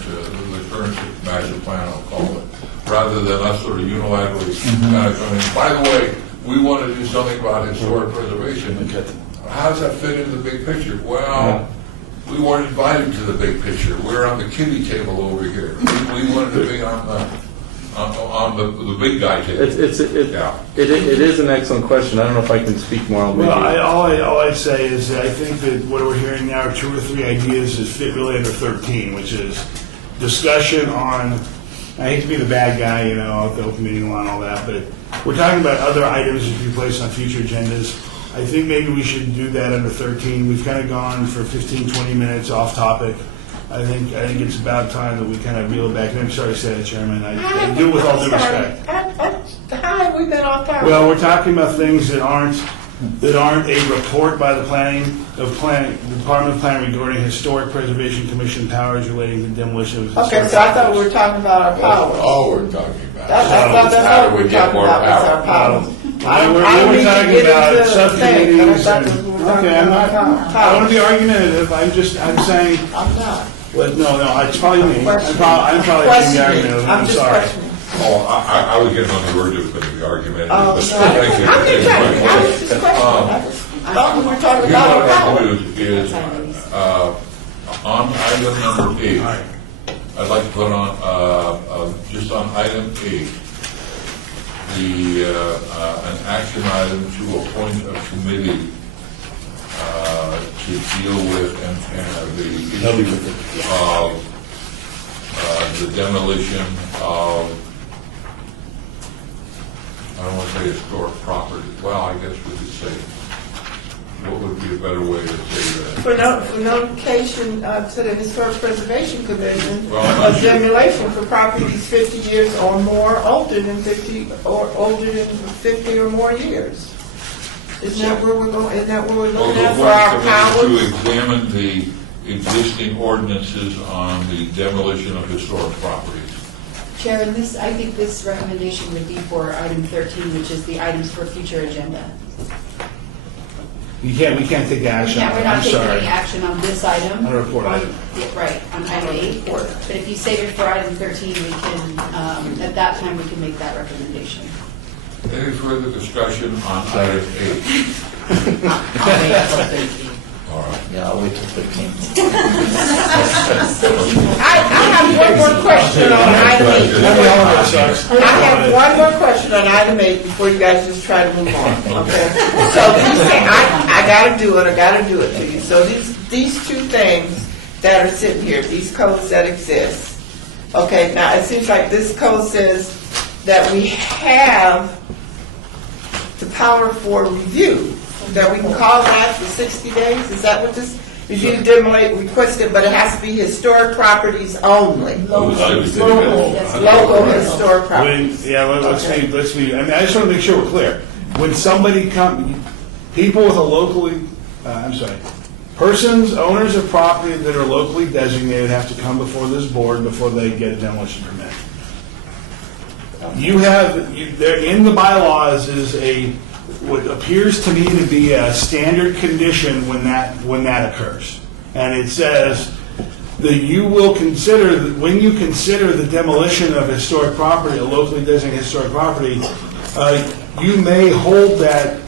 master plan, I'll call it, rather than us sort of unilaterally kind of coming in. By the way, we want to do something about historic preservation. How does that fit into the big picture? Well, we weren't invited to the big picture. We're on the kiddie table over here. We wanted to be on the big guy table. It is an excellent question. I don't know if I can speak more on Well, all I'd say is that I think that what we're hearing now are 2 or 3 ideas that fit really under 13, which is discussion on, I hate to be the bad guy, at the open meeting law and all that, but we're talking about other items that can be placed on future agendas. I think maybe we should do that under 13. We've kind of gone for 15, 20 minutes off topic. I think it's about time that we kind of reel it back. And I'm sorry to say that, Chairman. I do it with all due respect. How have we been off topic? Well, we're talking about things that aren't a report by the Department of Planning regarding Historic Preservation Commission powers relating to demolition of Okay, so I thought we were talking about our powers. That's all we're talking about. I thought that's How what do we we were get talking more about was our power? powers. We're talking about subcommittees and, okay, I'm not, I don't want to be argumentative, I'm saying, I'm not. well, no, it's probably me. I'm probably being argumentative, I'm sorry. Oh, I was getting on the verge of the argument. Oh, but no. thank you. I'm just trying, I was just questioning. I thought we were talking Here's what about I'd power. like to do is, on item number 8, I'd like to put on, just on item 8, an action item to appoint a committee to deal with the issue of the demolition of, I don't want to say historic property. Well, I guess we could say, what would be a better way to say that? For notification to the Historic Preservation Commission Well, of demolition for properties 50 years or more, older than 50 or more years. Isn't that where we're going? Isn't that where we're looking at for our powers? To examine the existing ordinances on the demolition of historic properties. Chair, and this, I think this recommendation would be for item 13, which is the items for future agenda. We can't take action. Yeah, we're not I'm taking sorry. any action on this item. On a report item. Right, on item 8. But if you save it for item 13, we can, at that time, we can make that recommendation. Any further discussion on item 8? All right. Yeah, I'll wait till 15. I have one more question on item 8. I have one more question on item 8 before you guys just try to move on, okay? So I gotta do it to you. So these two things that are sitting here, these codes that exist, okay, now it seems like this code says that we have the power for review, that we can call that for 60 days? Is that what this, review demolition requested, but it has to be historic properties only? Local historic properties. Let's be, I mean, I just want to make sure we're clear. When somebody people with a locally, persons, owners of property that are locally designated have to come before this board before they get a demolition permit. There in the bylaws is what appears to me to be a standard condition when that occurs. And it says that you will consider, when you consider the demolition of historic property, a locally designated historic property, you may hold that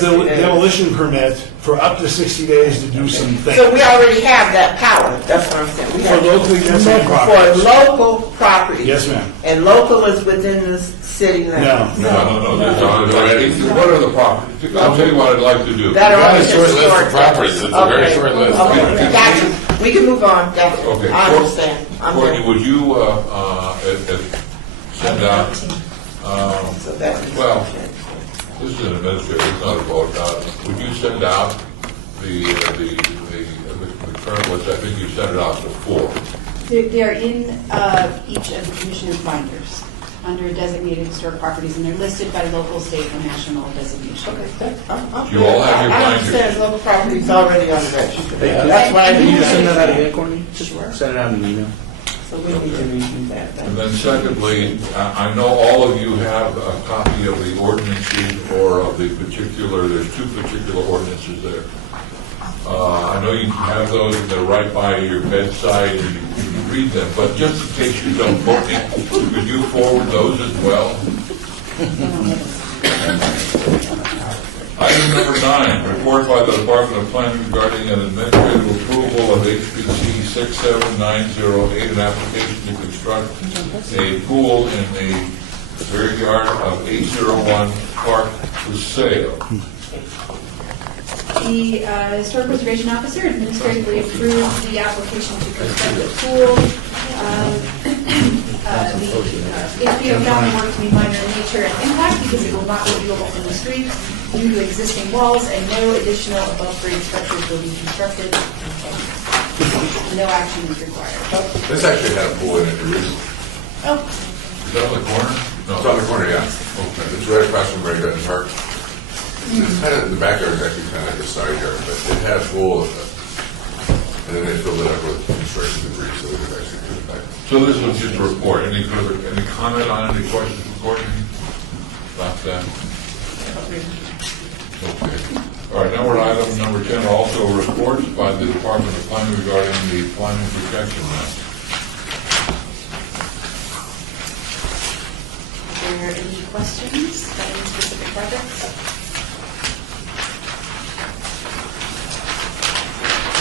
demolition permit for up to 60 days to do some things. So we already have that power, that's what I'm saying. For locally designated properties. For local properties. Yes, ma'am. And local is within the city limits. No. What are the properties? I'll tell you what I'd like to do. That are on the short list historic of properties. It's a very short list. Okay, gotcha. We can move on, gotcha. Okay. I understand. Courtney, would you send out, well, this is an administrative, it's not a vote. Would you send out the current list? I think you sent it out before. They're in each of the commissioner's binders under designated historic properties, and they're listed by local, state, and national designation. You all have your I binders. understand local properties already on the register. Hey, That's why I can you didn't just send that out say again, Courtney? Just send it out in an email. So we need to review that. And then secondly, I know all of you have a copy of the ordinances or of the particular, there's two particular ordinances there. I know you have those, and they're right by your bedside, and you can read them, but just in case you don't book it, could you forward those as well? Item number 9, report by the Department of Planning regarding an administrative approval of HPC 67908, an application to construct a pool in the rear yard of 801 Park for sale. The Historic Preservation Officer administratively approved the application to construct a pool. The FPO found the work to be minor in nature and impact because it will not be viewable from the street due to existing walls, and no additional above-grade structures will be constructed. No action is required. This actually had a pool in it originally. Oh. Is that on the corner? No. It's on the corner, yeah. Okay. It's right across from Great Benton Park. It's kind of, the backyard is actually kind of like a side yard, but it had a pool, and then they filled it up with construction debris, so they could actually put it back. So this was just a report. Any comment on any questions from Courtney? About that? Okay. All right, now we're at item number 10, also reports by the Department of Planning regarding the climate protection map. Are there any questions about any specific projects?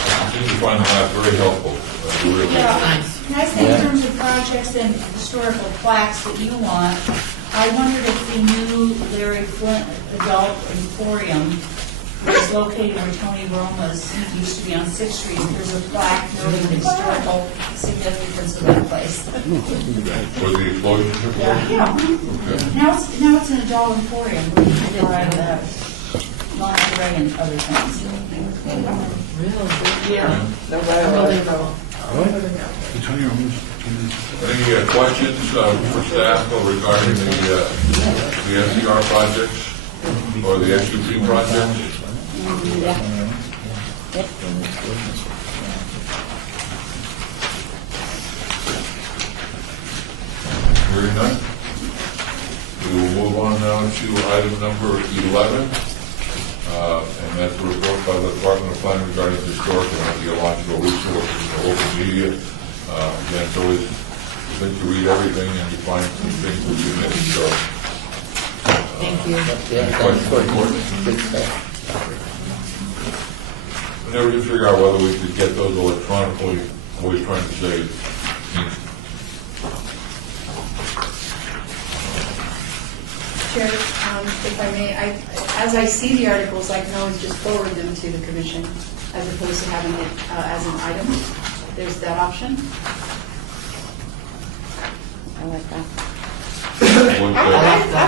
I continue to find the map very helpful. Really. Can I say in terms of projects and historical plaques that you want, I wondered if the new Larry Flint Adult Emporium, which is located where Tony Roma's used to be on 6th Street, there's a plaque noting the historical significance of that place. For the explosion? Yeah. Okay. Now it's an adult emporium, where you can buy lingerie and other things. Really? Yeah. Any questions for staff regarding the SCR projects or the SUP projects? Hearing none, we will move on now to item number 11. And that's a report by the Department of Planning regarding historical and archaeological resources in the open media. Again, it's always good to read everything and you find some things that you missed. So, Thank you. any questions for the board? Whenever you figure out whether we could get those electronically, always trying to save. Chair, if I may, as I see the articles, I can always just forward them to the commission as opposed to having it as an item. There's that option. I like that. I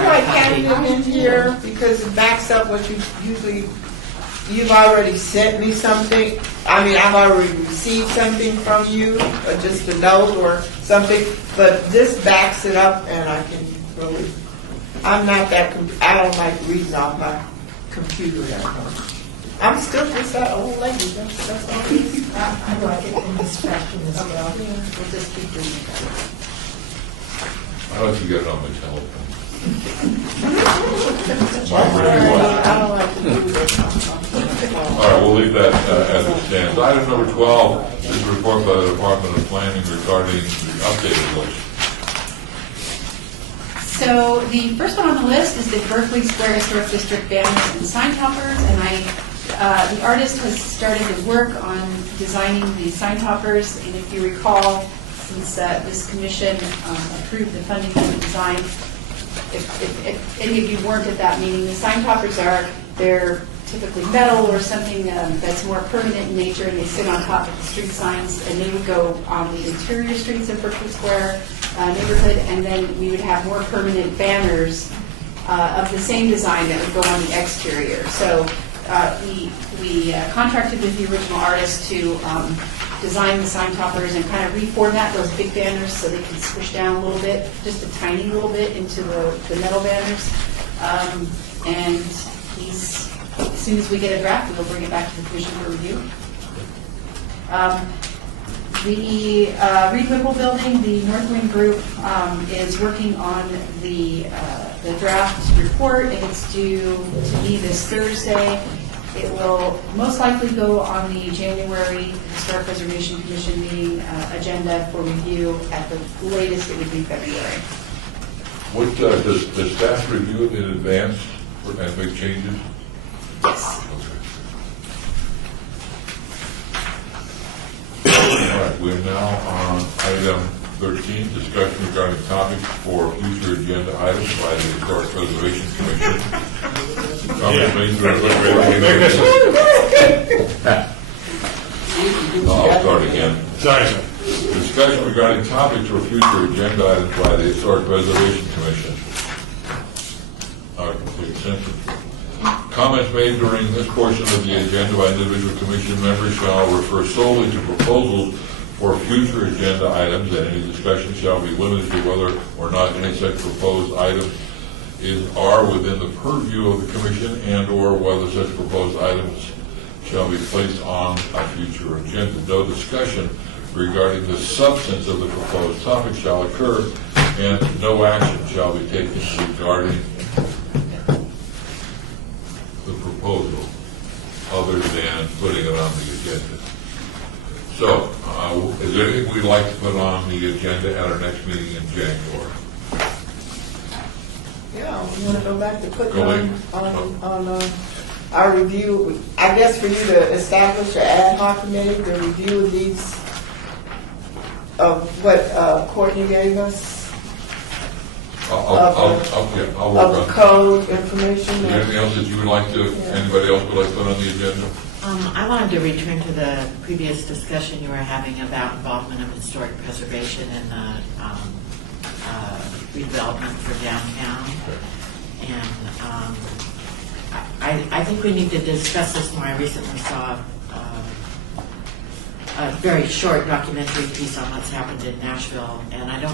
like having them in here because it backs up what you usually, you've already sent me something. I mean, I've already received something from you, or just a note or something, but this backs it up and I can really, I'm not that, I don't like reading off my computer that much. I'm still just that old lady, that's all it is. I like it in this fashion as well. We'll just keep doing it. I like to get it on my telephone. I don't like to do that. All right, we'll leave that as it stands. Item number 12 is a report by the Department of Planning regarding the updated list. So the first one on the list is the Berkeley Square Historic District banners and sign toppers, and the artist has started to work on designing the sign toppers, and if you recall, since this commission approved the funding for the design, if any of you weren't at that meeting, the sign toppers they're typically metal or something that's more permanent in nature, and they sit on top of the street signs, and they would go on the interior streets of Berkeley Square neighborhood, and then we would have more permanent banners of the same design that would go on the exterior. So we contracted with the original artist to design the sign toppers and kind of reformat those big banners so they can squish down a little bit, just a tiny little bit into the metal banners. And as soon as we get a draft, we'll bring it back to the commission for review. The Reed Whipple building, the North Wing Group is working on the draft report, and it's due to me this Thursday. It will most likely go on the January Historic Preservation Commission meeting agenda for review. At the latest, it would be February. What does staff review it in advance and make changes? Yes. All right, we're now on item 13, discussion regarding topics for future agenda items by the Historic Preservation Commission. I'll start again. Sorry, sir. Discussion regarding topics for future agenda items by the Historic Preservation Commission. Complete sentence. Comments made during this portion of the agenda by individual commission members shall refer solely to proposals for future agenda items, and any discussion shall be limited to whether or not any such proposed items are within the purview of the commission, and or whether such proposed items shall be placed on a future agenda. No discussion regarding the substance of the proposed topic shall occur, and no action shall be taken regarding other than putting it on the agenda. So, is there anything we'd like to put on the agenda at our next meeting in January? Yeah, we want to go back to putting Go ahead. on our review, I guess for you to establish an ad hoc committee, the review of these, of what Courtney gave us, I'll work of on the it. code information. Is there anything else that you would like to, anybody else would like to put on the agenda? I wanted to return to the previous discussion you were having about involvement of historic preservation in the redevelopment for downtown. And I think we need to discuss this more. I recently saw a very short documentary piece on what's happened in Nashville, and I don't